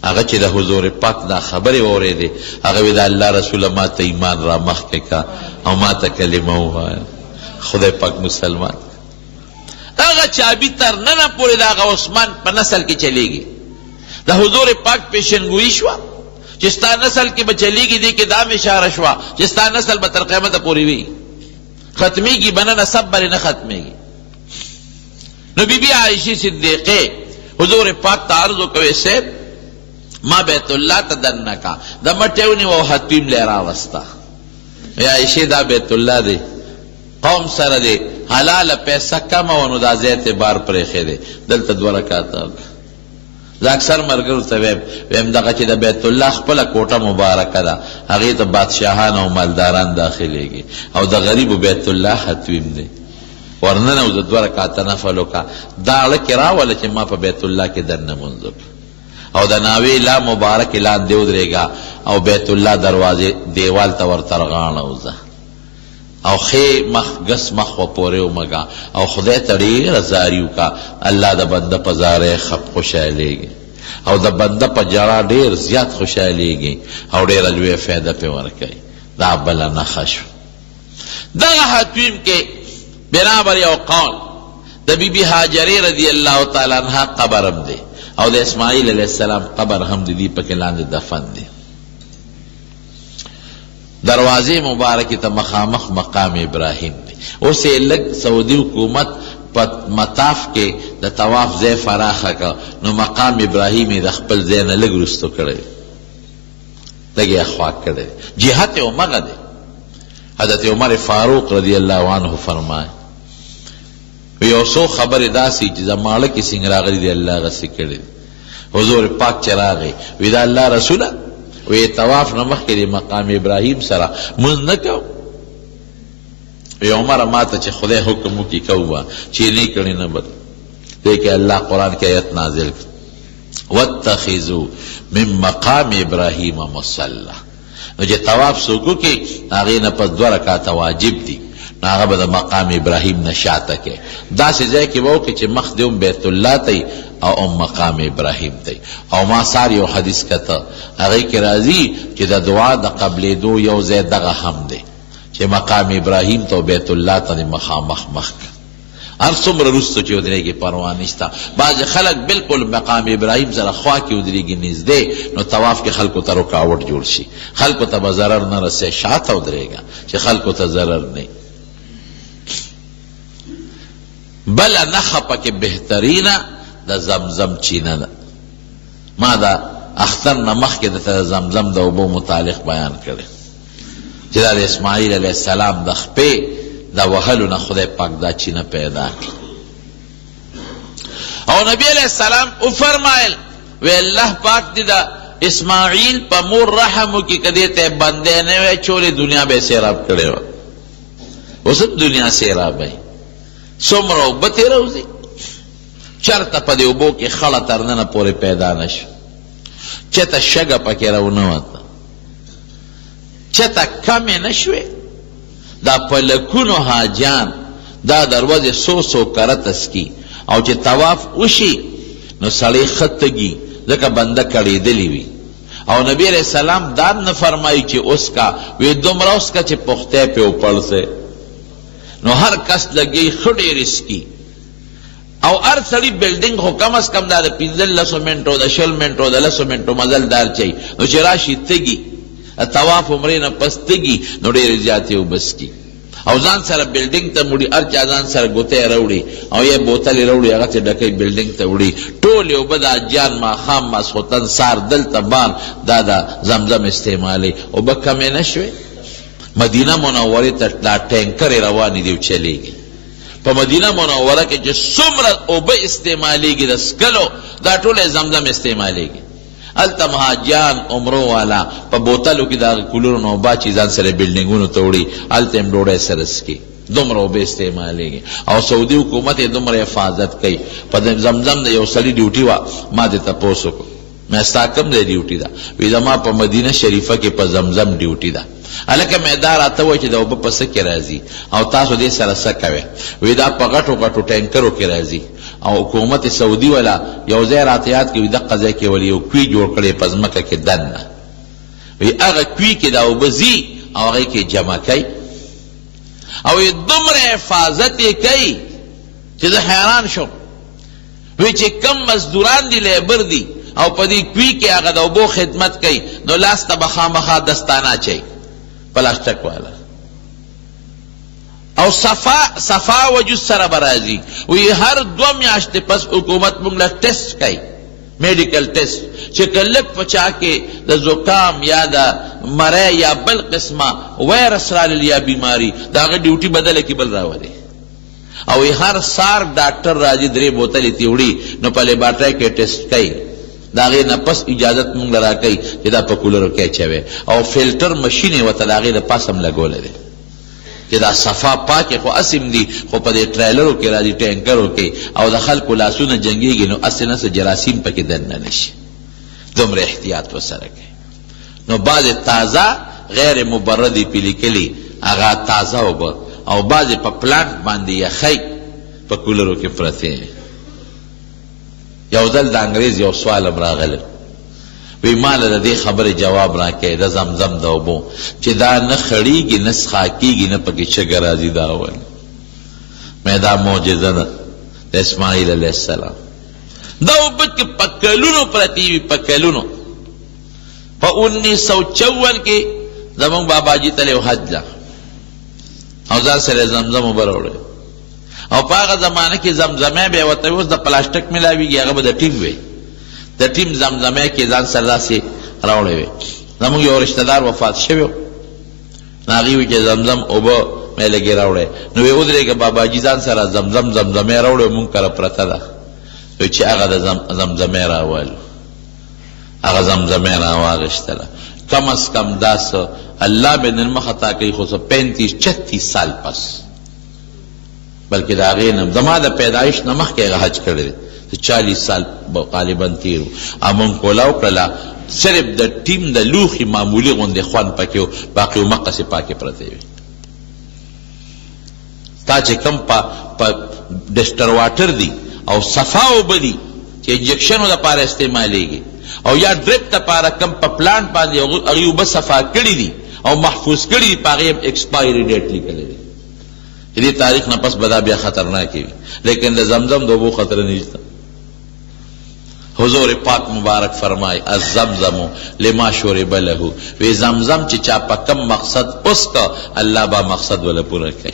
هغه چې د حضور پاک دا خبرې واورېدې هغه وی د الله رسوله ما ته ایمان را مخکې کا او ما ته کلمه ووایه خدای پاک مسلمان هغه چابي تر ننه پورې د هغه عثمان په نسل کې چلیږي د حضور پاک پیشنګویي شوه چې ستا نسل کې به چلیږي دې کې دا اشاره شوه چې ستا نسل به تر قیامته پورې وي ختمیږي به نه نسب بلې نه ختمیږي نو بی بی عائشې صدیقې حضور پاک ته عرض وکوي صاحب ما بیت الله ته دننه کا د مټې ونیوه او حتیم لی راوسته وی عائشې دا بیت الله دی قوم سره دی حلاله پیسه کمه و نو دا ځای ته بار پرېښی دی دلته 2 رکعاته زه اکثر ملګرو ته ویم دغه چې د بیت الله خپله کوټه مبارکه ده هغې ته بادشاهان او مالداران داخلیږي او د غریبو بیت الله حتویم دی ورننه زه 2 رکعاته نفل وکړه دا اړه کې راوله چې ما په بیت الله کې دننه مونځ او د ناوې لا مبارک لاندې ودرېږه او بیت الله دروازې دیوال ته ورترغاړه وځه او خی مخ گس مخ و پوره و مگا او خدای ته ډېره زاریو کا الله د بنده په زاره خوشحالیږي او د بنده په جړا ډېر زیات خوشحالیږي او ډېره لویه فایده پې ورکوي دا بله نښه شو. دغه حتویم کې برابر یو قول د بی بی هاجرې رضی الله تعالی عنها قبر هم دی او د اسماعیل علیه السلام قبر هم د دې پکې لاندې دفن دی. دروازې مبارکې ته مخامخ مقام ابراهیم دی. اوس یې لږ سعودي حکومت په مطاف کې د طواف ځای فراخه که نو مقام ابراهیم یې د خپل ځای نه لږ رستو کړی لږ یې اخوا کړی جهت یې همغه دی. حضرت عمر فاروق رضی الله عنه فرمایي یو څو خبرې داسې چې زماړه کې څنګه راغلي دی الله غسې کړی دی. حضور پاک چې راغی وی دا الله رسوله وی طواف نه مخکې د مقام ابراهیم سره مونځ نه کوو. وی عمره ما ته چې خدای حکم وکړي کوه چې نه کړي نه بد دی کې الله قرآن کې آیت نازل کړ واتخذوا من مقام ابراهیم مصلی. نو چې طواف څوک وکړي هغې نه پس 2 رکعته واجب دي نو هغه به د مقام ابراهیم نه شاته کې داسې ځای کې به وکړي چې مخ دې هم بیت الله ته او مقام ابراهیم ته. او ما سار یو حدیث کته هغې کې راځي چې د دعا د قبلېدو یو ځای دغه هم دی چې مقام ابراهیم ته او بیت الله ته مخامخ مخ هر څومره وروسته چې ودرېږي پروا نشته. بعضې خلک بلکل مقام ابراهیم سره خوا کې ودرېږي نږدې نو طواف کې خلکو ته رکاوټ جوړ شي خلکو ته به ضرر نه رسې شاته ودرېږه چې خلکو ته ضرر نه. بله نښه پکې بهترینه د زمزم چینه ده. ما دا اختر نه مخکې درته د زمزم د اوبو متعلق بیان کړی چې دا د اسماعیل علیه السلام د خپې د وهلو نه خدای پاک دا چینه پیدا کړي. او نبی علیه السلام وفرمایل وی الله پاک دې د اسماعیل په مور رحم وکړي که دې ته بندی نه وی چولې دنیا به یې سیراب کړې وه. اوس هم دنیا سیرابوي څومره اوبه تېروځي چرته په دې اوبو کې خړه تر ننه پورې پیدا نه شو چېته شګه پکې راونه وته چېته کمې نه شوې. دا په لکونو حاجیان دا دروازې څو کره تسکي او چې طواف وشي نو سړی ښه تږي ځکه بنده کړېدلی وي. او نبی علیہ السلام دا نه فرمایي چې اوس کا وی دومره اوس کا چې پختی پې وپړسې نو هر کس لګي ښه ډېر اسکي او هر سړي بلډینګ خو کم از کم دا د 15 منټو د 20 منټو د 10 منټو مزلدار چي نو چې راشي تږي طواف عمرې نه پس تږي نو ډېرې زیاتې اوبه څکي او ځان سره بلډینګ ته وړي هر چا ځان سره ګوتی راوړي او یا بوتلې راوړي هغه چې ډکوي بلډینګ ته وړي ټولې اوبه د حاجیان ماښام ماسخوتن سار دلته بان دا د زمزم استعمالوي اوبه کمې نه شوې. مدینه منورې ته دا ټینکرې روانې دي او چلیږي. په مدینه منوره کې چې څومره اوبه استعمالیږي د څکلو دا ټوله زمزم استعمالیږي. هلته مهاجیان عمرو والا په بوتلو کې د هغه کولرونو اوبه چې ځان سره بلډینګونو ته وړي هلته هم ډوډۍ سره څکي دومره اوبه استعمالیږي. او سعودي حکومت یې دومره حفاظت کوي. په زمزم د یو سړي ډیوټي وه ما دې تپوس وکړو مې ستا کوم دی ډیوټي ده وی زما په مدینه شریفه کې په زمزم ډیوټي ده. هلکه مې دا راته وایي چې د اوبه په څه کې راځي او تاسو دې سره څه کوئ وی دا په غټو غټو ټینکرو کې راځي او حکومت سعودي والا یو ځای راته یاد کړي دقه ځای کې ولې یو کوی جوړ کړی په ځمکه کې دننه وی هغه کوی کې دا اوبه ځي او هغې کې جمع کوي او دومره حفاظت یې کوي چې زه حیران شم. وی چې کم مزدوران دي لیبر دي او په دې کوی کې هغه د اوبو خدمت کوي نو لاس ته به خامخا دستانه اچوي پلاستیک والا او صفا وجود سره برازي وی هر 2 میاشتې پس حکومت موږ له ټیسټ کوي میډیکل ټیسټ چې کلک پچا کې د زکام یا د مرۍ یا بل قسمه وایرس راغلی یا بیماری د هغه ډیوټي بدله کې بل راولي او هر سار ډاکټر راځي 3 بوتلې تی وړي نو په لیبارټرۍ کې ټیسټ کوي د هغې نه پس اجازت موږ له راکوي چې دا په کولرو کې اچوي او فلټر مشین یې ورته د هغې د پاس هم لګولی دی چې دا صفا پاکې خو اسم دي خو په دې ټریلرو کې راځي ټینکرو کې او د خلکو لاسونه جنګېږي نو اسې نه څه جراثیم پکې دننه نه شي. دومره احتیاط ورسره کوي. نو بعضې تازه غیر مبردې پې لیکلي هغه تازه اوبه او بعضې په پلانټ باندې یخی په کولرو کې پرتې. یو ځل د انګریز یو سوال هم راغلی، وی ماله د دې خبرې جواب راکړئ د زمزم د اوبو چې دا نه خړېږي نه څښا کېږي نه پکې شګه راځي. دا وویل مې دا معجزه ده د اسماعیل علیه السلام. دا اوبه چې په کلونو پرتې وي، په کلونو. په 1954 کې زمونږ باباجي تلی و حج له او ځان سره زمزم اوبه راوړی او په هغه زمانه کې زمزمې به یې ورته اوس د پلاسټک میلاویږي، هغه به د ټیم وی، د ټیم زمزمې کې ځان سره داسې راوړی وی. زمونږ یو رشته دار وفات شوی و، نو هغې وی چې زمزم اوبه مې لږې راوړی، نو وی ودرېږه باباجي ځان سره زمزمې راوړی مونږ کره پرته ده. وی چې هغه د زمزمې راوالو، هغه زمزمې راواغېشتله. کم از کم دا څه الله به نن مخطا کوي خو څه 35-36 سال پس، بلکې د هغې نه زما د پیدایش نه مخکې هغه حج کړی دی، 40 سال غالبا تېر و. امون کولا وکړله، صرف د ټیم د لوښي معمولي غوندې خوند پکې و، باقي مقصې پاکې پرتې وي. تا چې کم په ډسټر واټر دی او صفا اوبه دي چې انجکشنو دپاره استعمالیږي او یا ډریپ دپاره کم په پلانټ باندې هغې اوبه صفا کړي دي او محفوظ کړي دي، په هغې هم ایکسپایري ډیټ لیکلی دی. دې تاریخ نه پس به دا بیا خطرناکې وي، لیکن د زمزم د اوبو خطره نشته. حضور پاک مبارک فرمای الزمزم لما شرب له، وی زمزم چې چا په کم مقصد اوس که الله با مقصد ولا پوره کوي،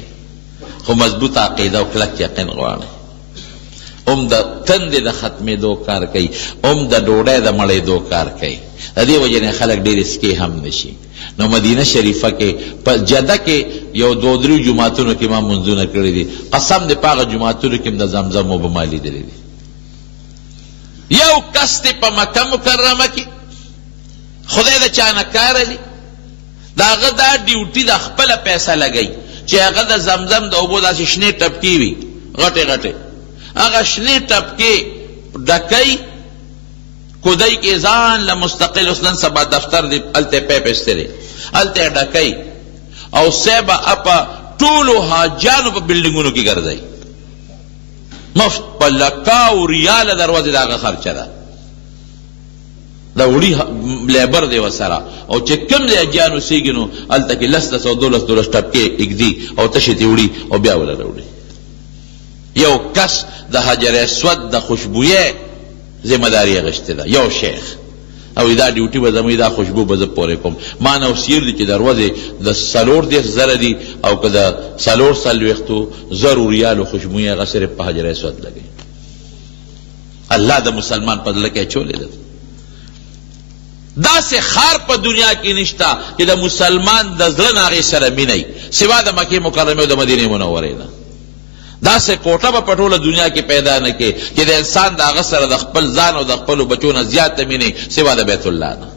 خو مضبوط عقیده او کلک یقین غواړي. ام د تندې د ختمېدو کار کوي، ام د ډوډۍ د مړېدو کار کوي. د دې وجې نه خلک ډېر سکې هم نشي. نو مدینه شریفه کې په جده کې یو 2-3 جماعتونو کې ما منځونه کړي دي، قسم دې په هغه جماعتونو کې هم د زمزم اوبه ما لیدلې دي. یو کس دی په مکه مکرمه کې خدای د چا نه کار لي، د هغه دا ډیوټي د خپله پیسه لګوي چې هغه د زمزم د اوبو داسې شنې ټپکې وي غټې غټې، هغه شنې ټپکې ډکوي کودی کې ځان له مستقل اوس نن سبا دفتر دی هلته پیپ ایستلی هلته یې ډکوي او صیبه اپه ټولو حاجیانو په بلډنګونو کې ګرځوي، مفت په لکاو ریاله دروازې د هغه خرچه ده، د وړي لیبر دی ورسره. او چې کوم ځای حاجیان اوسېږي نو هلته کې 10-12 ټپکې ایږدي او تشې تې وړي او بیا وله راوړي. یو کس د حجر اسود د خوشبویۍ ذمه داري اخیستې ده، یو شیخ، او دا ډیوټي به زموږ دا خوشبو به زه پورې کوم. ما نه اوس یېر دي چې دروازې د 4-10 دي او که د 4-40 ریالو خوشبویۍ هغه صرف په حجر اسود لګوي. الله د مسلمان په زړه کې اچولی ده. داسې خار په دنیا کې نشته چې د مسلمان د زړه نه هغې سره مینه وي سوا د مکې مکرمې او د مدینې منورې نه. داسې کوټه به په ټوله دنیا کې پیدا نه کې چې د انسان د هغه سره د خپل ځان او د خپلو بچو نه زیاته مینې سوا د بیت الله نه.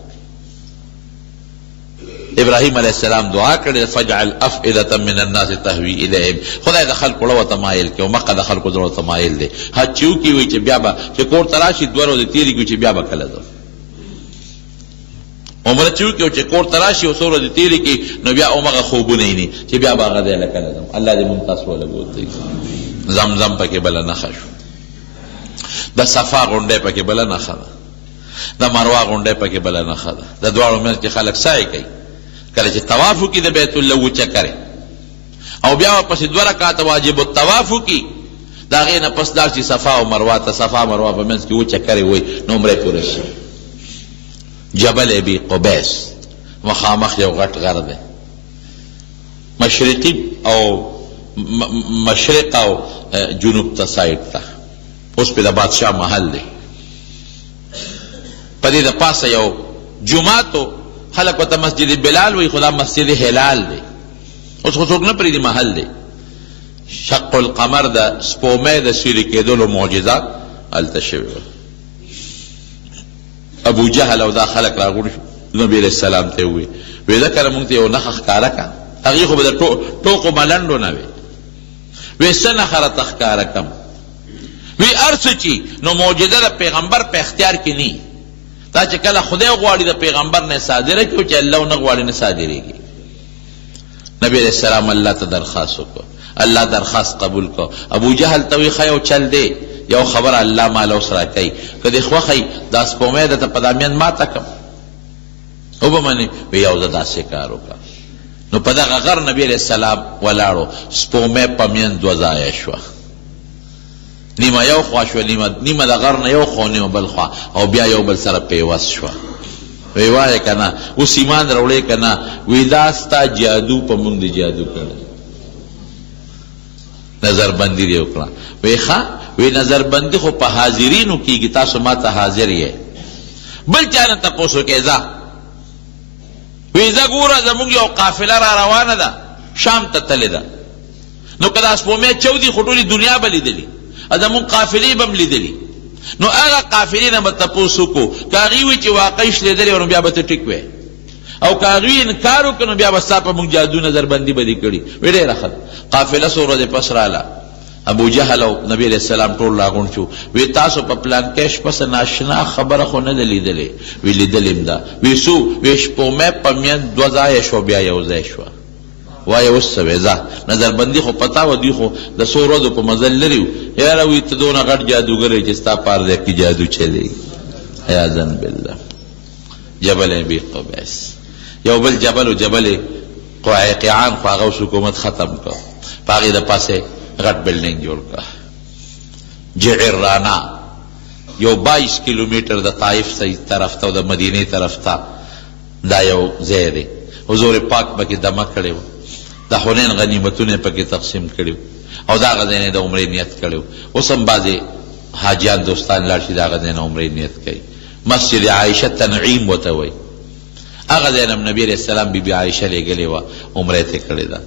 ابراهیم علیه السلام دعا کړې فجعل افئدة من الناس تهوی الیهم، خدای د خلکو زړه ورته مایل کړي او مکه د خلکو زړه ورته مایل دی. حج چې وکړي وایي چې بیا به چې کور ته راشي 2 ورځې تېرې کړي چې بیا به کله ځو، عمره چې وکړي او چې کور ته راشي او څو ورځې تېرې کړي نو بیا همغه خوبونه یې نه چې بیا به هغه ځای له کله ځم. الله دې مونږ تاسو وله بوتلی. زمزم پکې بله نښه شو، د صفا غونډۍ پکې بله نښه ده، د مروه غونډۍ پکې بله نښه ده. د دواړو منځ کې خلک سعی کوي کله چې طواف وکړي د بیت الله وچه کرې او بیا ورپسې 2 رکعاته واجب الطواف وکړي، د هغې نه پس لاړ شي صفا او مروه ته، صفا مروه په منځ کې وچه کرې وایي نو عمرې پوره شي. جبل ابي قبیس مخامخ یو غټ غر دی، مشرقي او مشرق او جنوب ته سایډ ته، اوس پې د بادشاه محل دی. په دې د پاسه یو جوماتو خلک ورته مسجد بلال وایي، خو دا مسجد هلال دی، اوس خو څوک نه پرېږدي محل دی. شق القمر د سپومۍ د سیرې کېدلو معجزات هلته شوي وه. ابو جهل او دا خلک راغونډ شو، نبي علیه السلام ته یې وویل وی ځکه موږ ته یو نښه ښکاره کړه، هغې خو به د ټوقو ملنډو نه وې، وی څه نښه راته ښکاره کړم، وی هر څه چې نو معجزه د پیغمبر په اختیار کې نه، دا چې کله خدای غواړي د پیغمبر نه صادره کړي او چې الله ونه غواړي نه صادرېږي. نبی علیہ السلام اللہ تا درخواست کو، اللہ درخواست قبول کو. ابو جہل توی خیو چل دے یو خبر اللہ مالو سرا کئی کدی خوخی دا سپومی دا تا پدامیان ما تکم او بمانی وی یو دا سکارو کا. نو پدا غر نبی علیہ السلام ولارو سپومی پمین دوزای شوا، نیمه یو خوا شوا، نیمه دا غر نه یو خوا نیمه بل خوا، او بیا یو بل سر پیوست شوا. وی وای کنا اوس ایمان راوړې کنا وی دا ستا جادو په مونږ دی جادو کړی، نظر بندی دی وکړه. وی ښه وی نظر بندی خو په حاضرینو کېږي، تاسو ما ته حاضر یې، بل چا نه تپوس وکړئ ځه. وی ځه ګوره زمونږ یو قافله را روانه ده شام ته تلې ده، نو که دا سپومې چودي خو ټولې دنیا به لیدلي، زمونږ قافلې به هم لیدلي. نو هغه قافلې نه به تپوس وکړو، که هغې وي چې واقعي شلېدلې نو بیا به ته ټیک وی، او که هغوی انکار وکړو نو بیا به ستا په مونږ جادو نظربندي به دې کړي. وی ډېره ښه قافله څو ورځې پس راله، ابو جهل او نبی علیہ السلام ټول راغونډ شو. وی تاسو په پلانکې شپه څه ناشنا خبره خو نه ده لیدلې؟ وی لیدلې م ده. وی څو؟ وی شپومۍ په میان دوه ځایه شوه بیا یو ځای شوه. وایه اوس څه وی ځه نظربندي خو پتا وه دوی خو د څو ورځو په مزل لري وو. یاره وی ته دونه غټ جادوګر یې چې ستا په هر ځای کې جادو چلېږي. عیاذا بالله. جبل ابي قبیس یو بل جبل و جبل قعقاعان خو هغه اوس حکومت ختم کړ، په هغې د پاسې غټ بلډینګ جوړ کړه. جعرانا یو 22 کیلومیټر د طائف طرف ته او د مدینې طرف ته دا یو ځای دی. حضور پاک پکې دمه کړی و، د حنین غنیمتونه پکې تقسیم کړي او د هغه ځای نه د عمرې نیت کړی و. اوس هم بعضې حاجیان دوستان لاړ شي د هغه ځای نه عمرې نیت کوي. مسجد عایشه تنعیم ورته وایي، هغه ځای نه نبي علیه السلام بی بی عایشه لیږلې وه، عمرې ته کړې ده.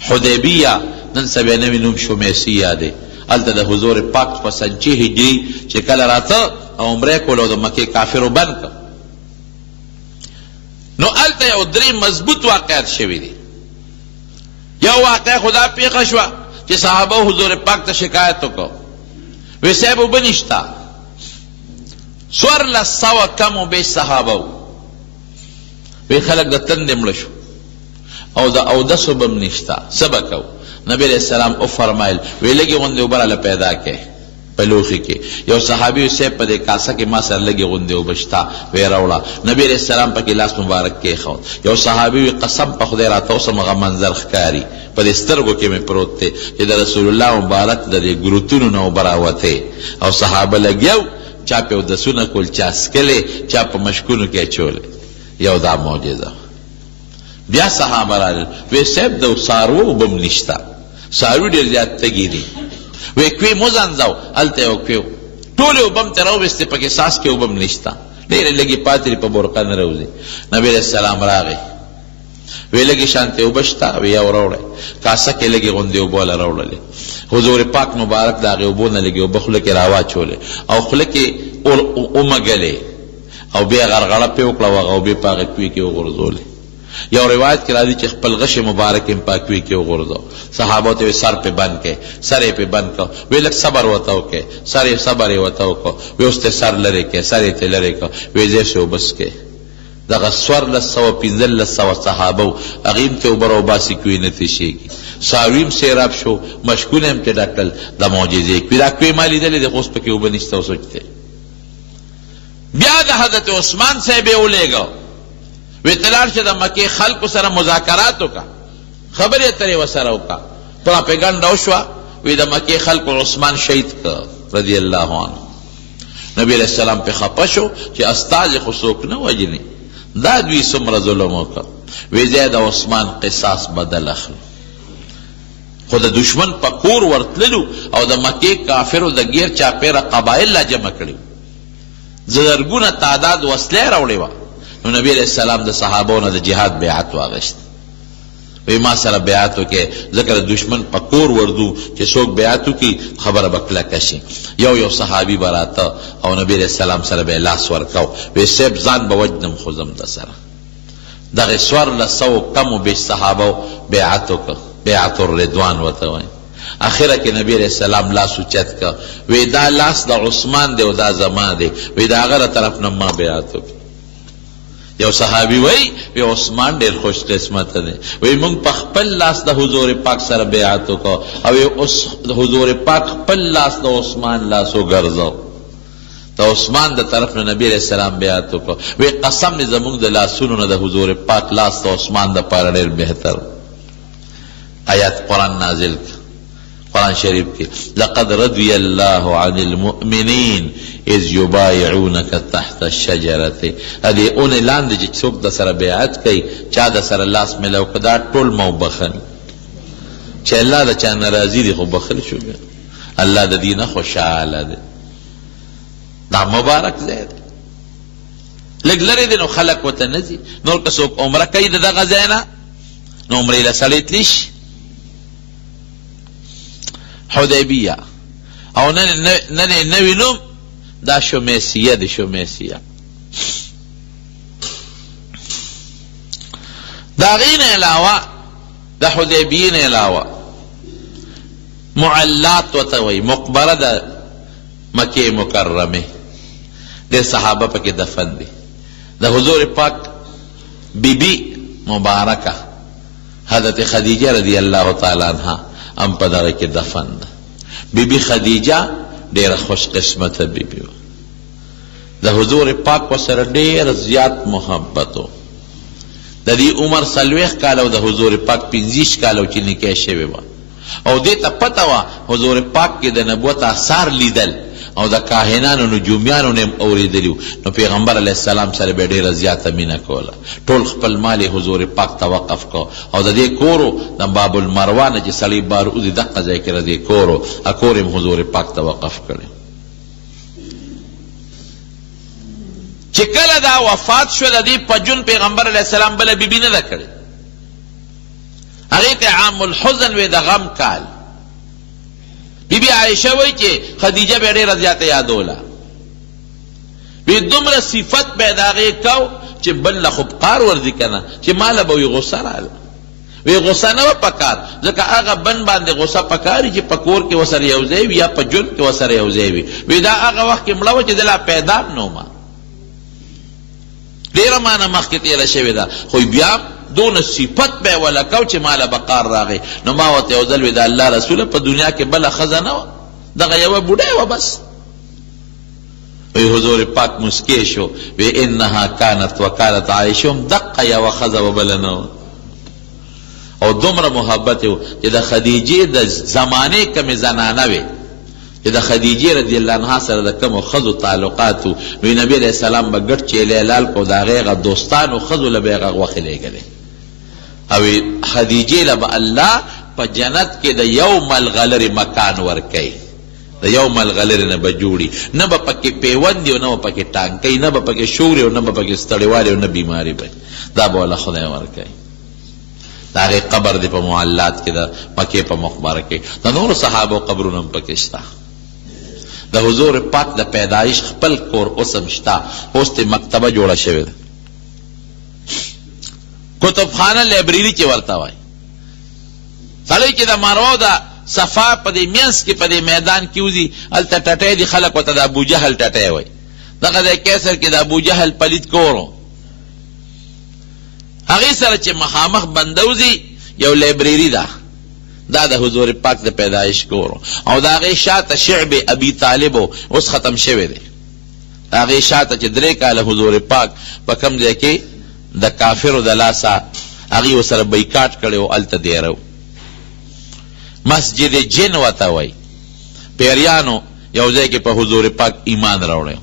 حدیبیه نن سبا نوي نوم شمیسیه دی، هلته د حضور پاک په سنچې هجري چې کله راته او عمرې کول او د مکې کافرو بند کړ، نو هلته یو درې مضبوط واقعات شوي دي. یو واقع خدا پیښه شوه چې صحابه حضور پاک ته شکایت وکړو، وی صاحب اوبه نشته، 1400 کم و بیش صحابه و، وی خلک د تندې مړه شو او د اودسو به هم نشته، څه به کوو؟ نبی علیہ السلام او فرمایل وی لږې غوندې اوبه راله پیدا کړئ په لوښي کې. یو صحابي وی صاحب په دې کاسه کې ما سره لږې غوندې اوبه شته، وی راوړه. نبی علیہ السلام پکې لاس مبارک کېښود. یو صحابي وی قسم په خدای راته اوس هم هغه منظر ښکاري، په دې سترګو کې مې پروت دی چې د رسول الله مبارک د دې ګروتونو نه اوبه راوتې او صحابه لګیو، چا پې اودسونه کول، چا څکلې، چا په مشکونو کې اچولې. یو دا معجزه. بیا صحابه راغلل، وی صاحب د څاروو اوبه هم نشته، څاروي ډېر زیات تږي دي. وی کوې مو ځانځو، هلته یو کوې ټولې اوبه هم ترې راوویستې، پکې ساس کې اوبه هم نشته، ډېرې لږې پاتې دي، په برقه نه راوځي. نبي علیه السلام راغی، وی لږې شانتې اوبه شته؟ وی یو راوړی. کاسه کې لږې غوندې اوبه له راوړلې. حضور پاک مبارک د هغې اوبو نه لږې اوبه خوله کې راواچولې او خوله کې ومږلې او بیا غرغړه پې وکړه او هغه اوبې په هغې کوې کې وغورځولې. یو روایت کې راځي چې خپل غش مبارک هم په کوې کې وغورځو. صحابو ته سر پې بند کړئ، سر یې پې بند کړ. وی لږ صبر ورته وکړئ، صبر یې ورته وکړ. وی اوس ته سر لرې کړئ، سر یې ترې لرې کړ. وی ځای سې وبس کړئ. دغه 1415 صحابه و، هغې هم ته اوبه راوباسي کوې نه تشېږي. څاروي هم سیراب شو، مشکونه هم ترې ډکل. د معجزې کوې دا کوې ما لیدلې دی، خو اوس پکې اوبه نشته. اوس وچ دی. بیا د حضرت عثمان صاحب یې ولېږه، وی ته لاړ شه د مکې خلکو سره مذاکرات وکړه، خبرې اترې ورسره وکړه. پراپیګنډه وشوه، وی د مکې خلکو عثمان شهید کړ رضی الله عنه. نبی علیہ السلام پې خفه شو چې استازې خو څوک نه وجني، دا دوی څومره ظلم وکړ. وی ځای د عثمان قصاص بدل اخلو. خو د دشمن په کور ورتللو او د مکې کافرو د غیر چاپېره قبایل لا جمع کړي، زرګونه تعداد وسلې راوړې وه. نو نبی علیہ السلام د صحابو نه د جهاد بیعت واغشت. وی ما سره بیعت وکړئ، ځکه د دشمن په کور وردو چې څوک بیعت وکړي خبره به کلکه شي. یو صحابي به راته او نبی علیہ السلام سره به یې لاس ورکو. وی صاحب ځان به وجنم خو زم د سره. دغې 1400 کم و بیش صحابو بیعت وکړ، بیعت الرضوان ورته وایي. اخره کې نبی علیہ السلام لاس اوچت کړ، وی دا لاس د عثمان دی او دا زما دی، وی د هغه له طرف نه ما بیعت وکړ یو صحابي وی عثمان ډیر خوش قسمت دی، وی مونږ په خپل لاس د حضور پاک سره بیعت وکړو او حضور پاک خپل لاس د عثمان لاس وګرځاو، د عثمان د طرف نه نبی علیہ السلام بیعت وکړو، وی قسم دې زمونږ د لاسونو نه د حضور پاک لاس د عثمان د پاره ډیر بهتر. آیات قرآن نازل قرآن شریف کی لقد رضی اللہ عن المؤمنین اذ یبایعونک تحت الشجرة ادی اون اعلان دی چې څوک د سره بیعت کوي چا د سره لاس ملو کدا ټول مو بخل چې الله د چا ناراضی دی خو بخل شو الله د دینه خوشاله دی. دا مبارک ځای دی لږ لرې دی نو خلق ورته نه ځي. نور که څوک عمره کوي د دغه ځای نه نو عمرې له سړی تلی شي. حدیبیه او نن نوی نوم دا شمیسیه دی. شمیسیه دا غین علاوه دا حدیبیین علاوه معلات وتوی مقبره دا مکه مکرمه دیر صحابه پاک دفن دی. دا حضور پاک بی بی مبارکه حضرت خدیجه رضی اللہ تعالی عنہ ام پا دغه کې دفن ده. بی بی خدیجه ډیره خوش قسمته بی بی د حضور پاک سره ډیر زیات محبت و. د دې عمر 40 کال او د حضور پاک 50 کال چې نکاح شوی و او دې ته پته و حضور پاک کې د نبوت آثار لیدل او د کاهنانو نجومیانو نه اوریدلیو. نو پیغمبر علیه السلام سره به ډیره زیاته مینه کوله. ټول خپل مال حضور پاک ته وقف کو او د دې کورو د باب المروان چې سړی بار اوزي دغه ځای کې د کورو اکورم حضور پاک ته وقف کړي. چې کله دا وفات شو د دې په جون پیغمبر علیه السلام بل بیبي نه کړي. هغه ته عام الحزن و د غم کال. بی بی عائشہ وی چې خدیجه به ډیره زیاته یادوله. وی دومره صفت به د هغې کو چې بل له خو قار ورځي که نه چې ماله به وي غصه راله. وی غصه نه وه پکار ځکه هغه بن باندې غصه پکاري چې په کور کې ورسره یو ځای وي یا په ژوند کې ورسره یو ځای وي. وی دا هغه وخت کې مړه وه چې د لا پیدا هم نه ومه ډیره مانه مخکې تېره شوې ده خو بیا دون صفت به ولا کو چې مالا بقار راغی. نو ما ورته یو ځل وی د الله رسوله په دنیا کې بله ښځه نه وه دغه یوه بوډۍ وه بس. وی حضور پاک مسکی شو وی انها کانت وکانت عایشه هم دقه یوه ښځه و بله نه وه او دومره محبت و چې د خدیجې د زمانې کمې زنانه وې چې د خدیجې رضی الله عنها سره د کومو ښځو تعلقات و وی نبي علیه السلام به ګډ چیلی لال کو د هغې هغه دوستانو ښځو له به یې هغه غوښې لېږلې او خدیجې له به الله په جنت کې د یو ملغلرې مکان ورکوي. د یو ملغلرې نه به جوړي نه به پکې پیوند او نه به پکې ټانکۍ نه به پکې شوري او نه به پکې ستړیوالي او نه بیماري به دا به والا خدای ورکوي. د هغې قبر دی په معلات کې د مکې په مقبره کې. د نورو صحابو قبرونه هم پکې شته. د حضور پاک د پیدایش خپل کور اوس هم شته. اوس ته مکتبه جوړه شوې ده کتبخانه لایبرري چې ورته وایي. سړی چې د مروه د صفا په دې منځ کې په دې میدان کې وځي هلته ټټی دي خلک ورته د ابوجهل ټټی وایي. دغه ځای کیسر کې د ابوجهل پلید کور و هغې سره چې مخامخ بنده وځي یو لایبرري ده دا د حضور پاک د پیدایش کور او د هغې شاته شعب ابي طالب اوس ختم شوی دی. د هغې شاته چې 3 کاله حضور پاک په کوم ځای کې د کافرو د لاسه هغې ورسره بیکاټ کړی و هلته دیره مسجد جن ورته وایي. پیریانو یو ځای کې په حضور پاک ایمان راوړی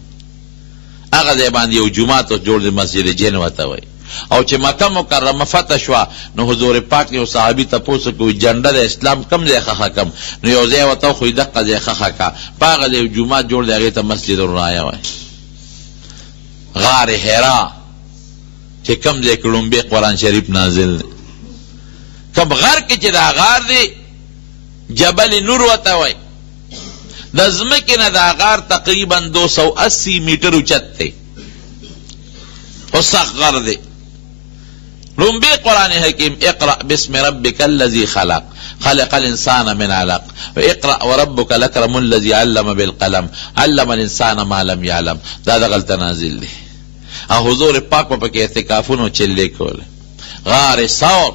هغه ځای باندې یو جومات اوس جوړ دی مسجد جن ورته وایي. او چې مکه مکرمه فتح شوه نو حضور پاک یو صحابي تپوس کوي جنډه د اسلام کم ځای ښخه کم نو یو ځای ورته وخوي دقه ځای ښخه کا په هغه ځای یو جومات جوړ دی هغې ته مسجد الرایه وایي. غار حرا چې کم ځای کې لومبی قرآن شریف نازل دی کم غر کې چې دا غار دی جبل نور ورته وایي. د ځمکې نه دا غار تقریبا 280 میټر اوچت دی او سخت غر دی. لومبی قرآن حکیم اقرأ بسم ربک الذی خلق خلق الانسان من علق واقرأ وربک الاکرم الذی علم بالقلم علم الانسان ما لم یعلم دا دغلته نازل دی. او حضور پاک په کې اعتکافونو چلې کوله. غار ثور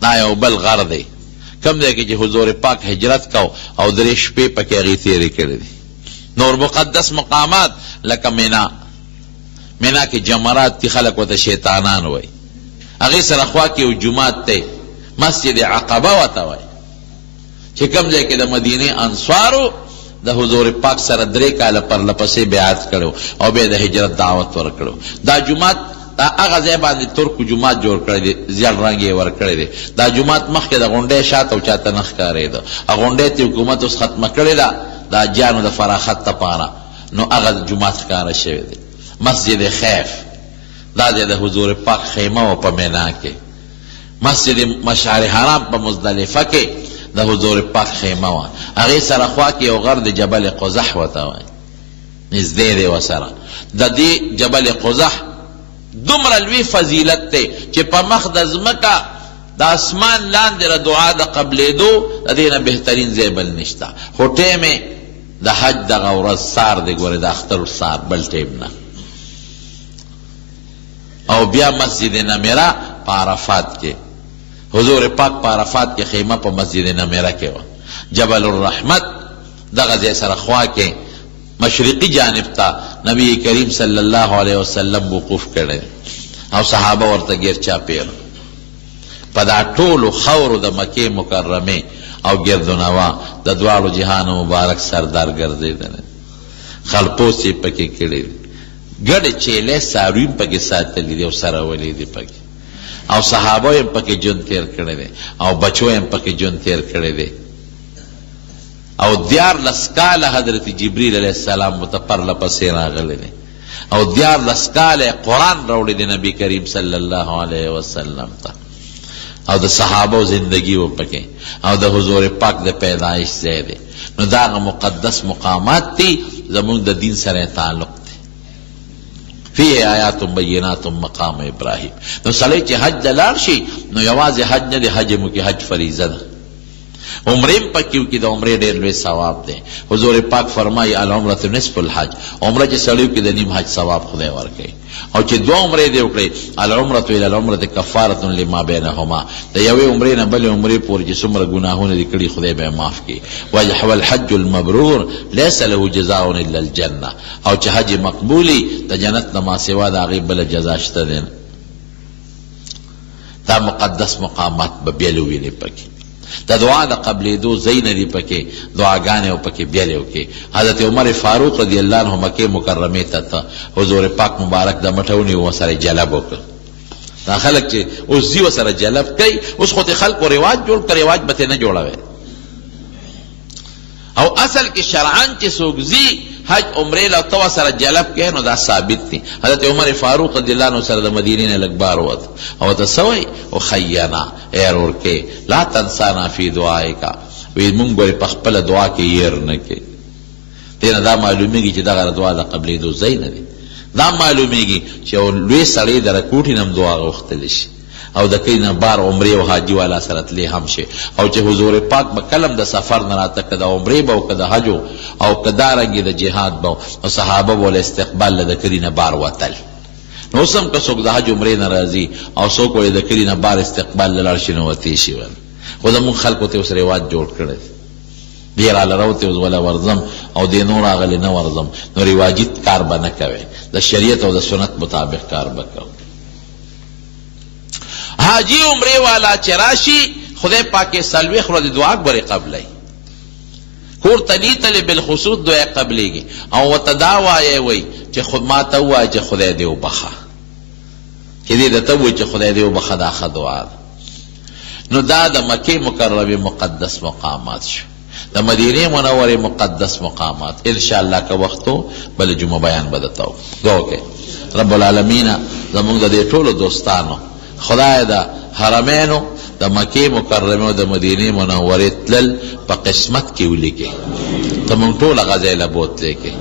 دا یو بل غر دی کم دی کې چې حضور پاک هجرت کو او درې شپې پکې هغې تېرې کړې دي. نور مقدس مقامات لکه مینا کې جمرات تی خلق ورته شیطانان وای. هغې سره خوا کې یو جومات دی مسجد عقبه ورته وای چې کم ځای کې د مدینې انصارو د حضور پاک سره 3 کاله پرلپسې بیعت کړو او بیا د هجرت دعوت ورکړو. دا جومات دا هغه ځای باندې ترکو جومات جوړ کړی دی، زیړ رنګ یې ورکړی دی. دا جومات مخکې د غونډۍ شاته او چاته نه ښکارېده. غونډۍ ته حکومت اوس ختمه کړې ده د حاجیانو د فراخت دپاره، نو هغه جومات ښکاره شوی دی. مسجد خیف دا دی د حضور پاک خیمه و په مینا کې. مسجد مشعر حرام په مزدلفه کې د حضور پاک خیمه وه. هغې سره خوا کې یو غر د جبل قزح ورته وایي، نږدې دی ورسره. د دې جبل قزح دومره لوی فضیلت دی چې په مخ د ځمکه د اسمان لاندې د دعا د قبلېدو د دې نه بهترین ځای بل نشته. خو ټیم یې د حج دغه ورځ سار دی، ګورې د اختر سار، بل ټیم نه. او بیا مسجد نمیره په عرفات کې، حضور پاک په عرفات کې خیمه په مسجد نمیره کې وه. جبل الرحمت دغه ځای سره خوا کې مشرقی جانب ته نبی کریم صلی الله علیه وسلم وقوف کړی او صحابه ورته ګیر چاپېر. په دا ټولو خاورو د مکې مکرمې او ګردونوا د دواړو جهانو مبارک سردار ګرځېدلی، خلپوس یې پکې کړی دی، ګډې چیلې څاروي پکې ساتلي دي او سره ولې دي پکې، او صحابه یې پکې ژوند تېر کړی دی او بچو یې پکې ژوند تېر کړی دی. او 14 کاله حضرت جبریل علیه السلام ته پرلپسې راغلی دی او 14 کاله قرآن راوړی دی نبی کریم صلی الله علیه وسلم ته. او د صحابو زندگی و پکې او د حضور پاک د پیدایش ځای دی. نو دا هغه مقدس مقامات دي زمونږ د دین سره تعلق دی. فیه آیات بینات مقام ابراهیم. نو سړی چې حج ته لاړ شي نو یوازې حج نه دی، حج مو کې حج فریضه ده. عمرې پکې وکړي، د عمرې ډېر لوی ثواب دی. حضور پاک فرمایي العمرة نصف الحج، عمره چې سړی وکړي د نیم حج ثواب خدای ورکوي. او چې 2 عمرې دې وکړي العمرة الی العمرة کفارة لما بینهما، د یوې عمرې نه بلې عمرې پورې چې څومره ګناهونه دې کړي خدای به یې معاف کړي. والحج المبرور لیس له جزاء الا الجنه، او چې حج مقبولي د جنت نه ما سوا د هغې بله جزا شته دی. دا مقدس مقامات به بیلې ووینې پکې، د دعا د قبلېدو ځای نه دي پکې، دعاګانې او پکې بیلې وکړي. حضرت عمر فاروق رضی الله عنه مکې مکرمې ته حضور پاک مبارک د مټه ونیو ورسره جلب وکړ. دا خلک چې اوس ځي ورسره جلب کوي، اوس خو دې خلکو رواج جوړ کړ، رواج به ترې نه جوړوي. او اصل کې شرعاً چې څوک ځي حج عمرې له ته ورسره جلب کوي نو دا ثابت دي. حضرت عمر فاروق رضی الله عنه سره د مدینې نه لږ بار ووت او ورته څه وایي اخینا ای ورورکې لا تنسانا فی دعایکا، وایي مونږ ګورې په خپله دعا کې هیر نه کوي. دې نه دا معلومیږي چې دغه دعا د قبلېدو ځای نه دی. دا معلومیږي چې یو لوی سړی د رکوټي نه هم دعا غوښتلی شي او د کلي نه بار عمرې او حاجي والا سره تللی هم شي. او چې حضور پاک به کلم د سفر نه راته که د عمرې به او که د حجو او که دارنګې د جهاد به او صحابه به له استقبال له د کلي نه بار وتل. نو اوس هم که څوک د حج عمرې نه راځي او څوک وایي د کلي نه بار استقبال له لاړ شي نو وتې شي. خو زمونږ خلکو ته اوس رواج جوړ کړی دی، دې راله راوتې اوس وله ورځم او دې نور راغلی نه ورځم، نو رواجي کار به نه کوې، د شریعت او د سنت مطابق کار به کوو. حاجی عمرې والا چې راشي خدای پاک یې 40 ورځې دعا ګورې قبلی، کور ته نیتلې بالخصوص دعا قبلیږي. او ورته دا وایې وایي چې ما ته ووایه چې خدای دې وبخه، چې دې درته ووایي چې خدای دې وبخه، دا ښه دعا ده. نو دا د مکې مکرمې مقدس مقامات شو، د مدینې منورې مقدس مقامات. انشاءالله که وخت و بله جمعه بیان به درته وکړو. رب العالمین زمونږ د دې ټولو دوستانو خدای د حرمینو د مکې مکرمې او د مدینې منورې تلل په قسمت کې ولیکي، ته مونږ ټول هغه ځای له بوتلی کې،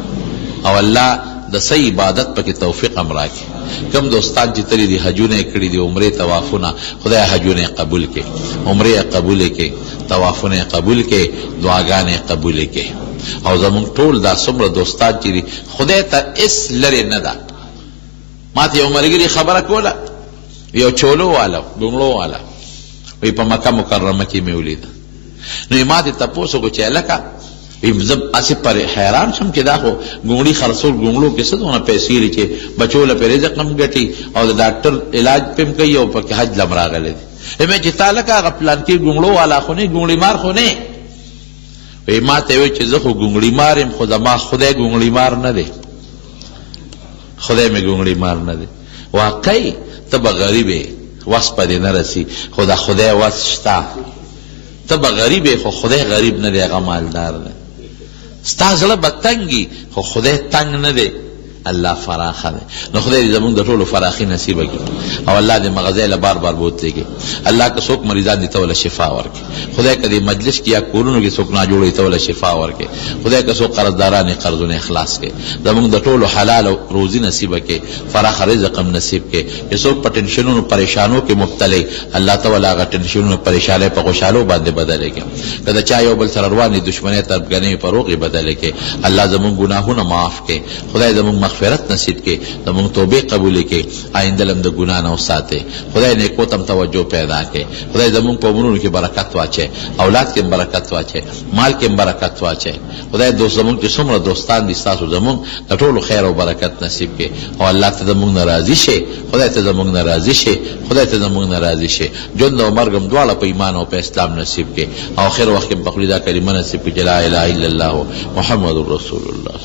او الله د صحیح عبادت پکې توفیق هم راکړي. کم دوستان چې تلي دي حجونه یې کړي دي، عمرې طوافونه، خدای حجونه یې قبول کړي، عمرې یې قبول کړي، طوافونه یې قبول کړي، دعاګانې یې قبول کړي. او زمونږ ټول دا څومره دوستان چې دي خدای ته هېڅ لرې نه ده، ما ته یو ملګري خبره کوله، یو چولو والا ګونګړو والا وی په مکه مکرمه کې مې ولیده. نو ما ته تپوس وکړو چې هلکه زه اسې پر حیران شم چې دا خو ګونګړي خرڅول ګونګړو کې څه دونه پیسې لري چې بچو له پرې رزق هم ګټي او د ډاکټر علاج پې هم کوي او پکې حج لم راغلی دی. مې چې تا لکه هغه پلان کې ګونګړو والا خو نه، ګونګړي مار خو نه. وی ما ته وی چې زه خو ګونګړي مار یم، خو زما خدای ګونګړي مار نه دی، خدای مې ګونګړي مار نه دی. واقعي ته به غریب یې، وس په دې نه رسي، خو د خدای وس شته. ته به غریب یې خو خدای غریب نه دی، هغه مالدار دی. ستا زړه به تنګي خو خدای تنګ نه دی، الله فراخه دی. نو خدای دې زمونږ د ټولو فراخي نصیبه کړي او الله دې مغزی له بار بار بوتلی کړي. الله که څوک مریضان دي ته وله شفا ورکړي. خدای که دې مجلس کې یا کورونو کې څوک ناجوړ ته وله شفا ورکړي. خدای که څوک قرضداران یې قرضونه اخلاص کړي. زمونږ د ټولو حلال روزي نصیبه کړي، فراخ رزق هم نصیب کړي. چې څوک په ټینشنونو پریشانو کې مبتلی، الله ته وله هغه ټینشنونو پریشانۍ په خوشحالو باندې بدلې کړي. که د چا یو بل سره روانې دښمنۍ تربګنۍ په روغې بدلې کړي. الله زمونږ ګناهونه معاف کړي. خدای زمونږ مغفرت نصیب کړي، زمونږ توبې قبول کړي، آینده لم د ګناه نه وساتي. خدای نیکو ته توجه پیدا کړي. خدای زمونږ په عمرونو کې برکت واچي، اولاد کې برکت واچي، مال کې برکت واچي. خدای دوست زمونږ چې څومره دوستان دي ستاسو زمونږ د ټولو خیر او برکت نصیب کړي او الله ته زمونږ نه راضي شي. خدای ته زمونږ نه راضي شي، خدای ته زمونږ نه راضي شي. ژوند او مرګ هم دواړه په ایمان او په اسلام نصیب کړي او آخر وخت کې په خپل دا کلمه نصیب کړي چې لا اله الا الله محمد رسول الله.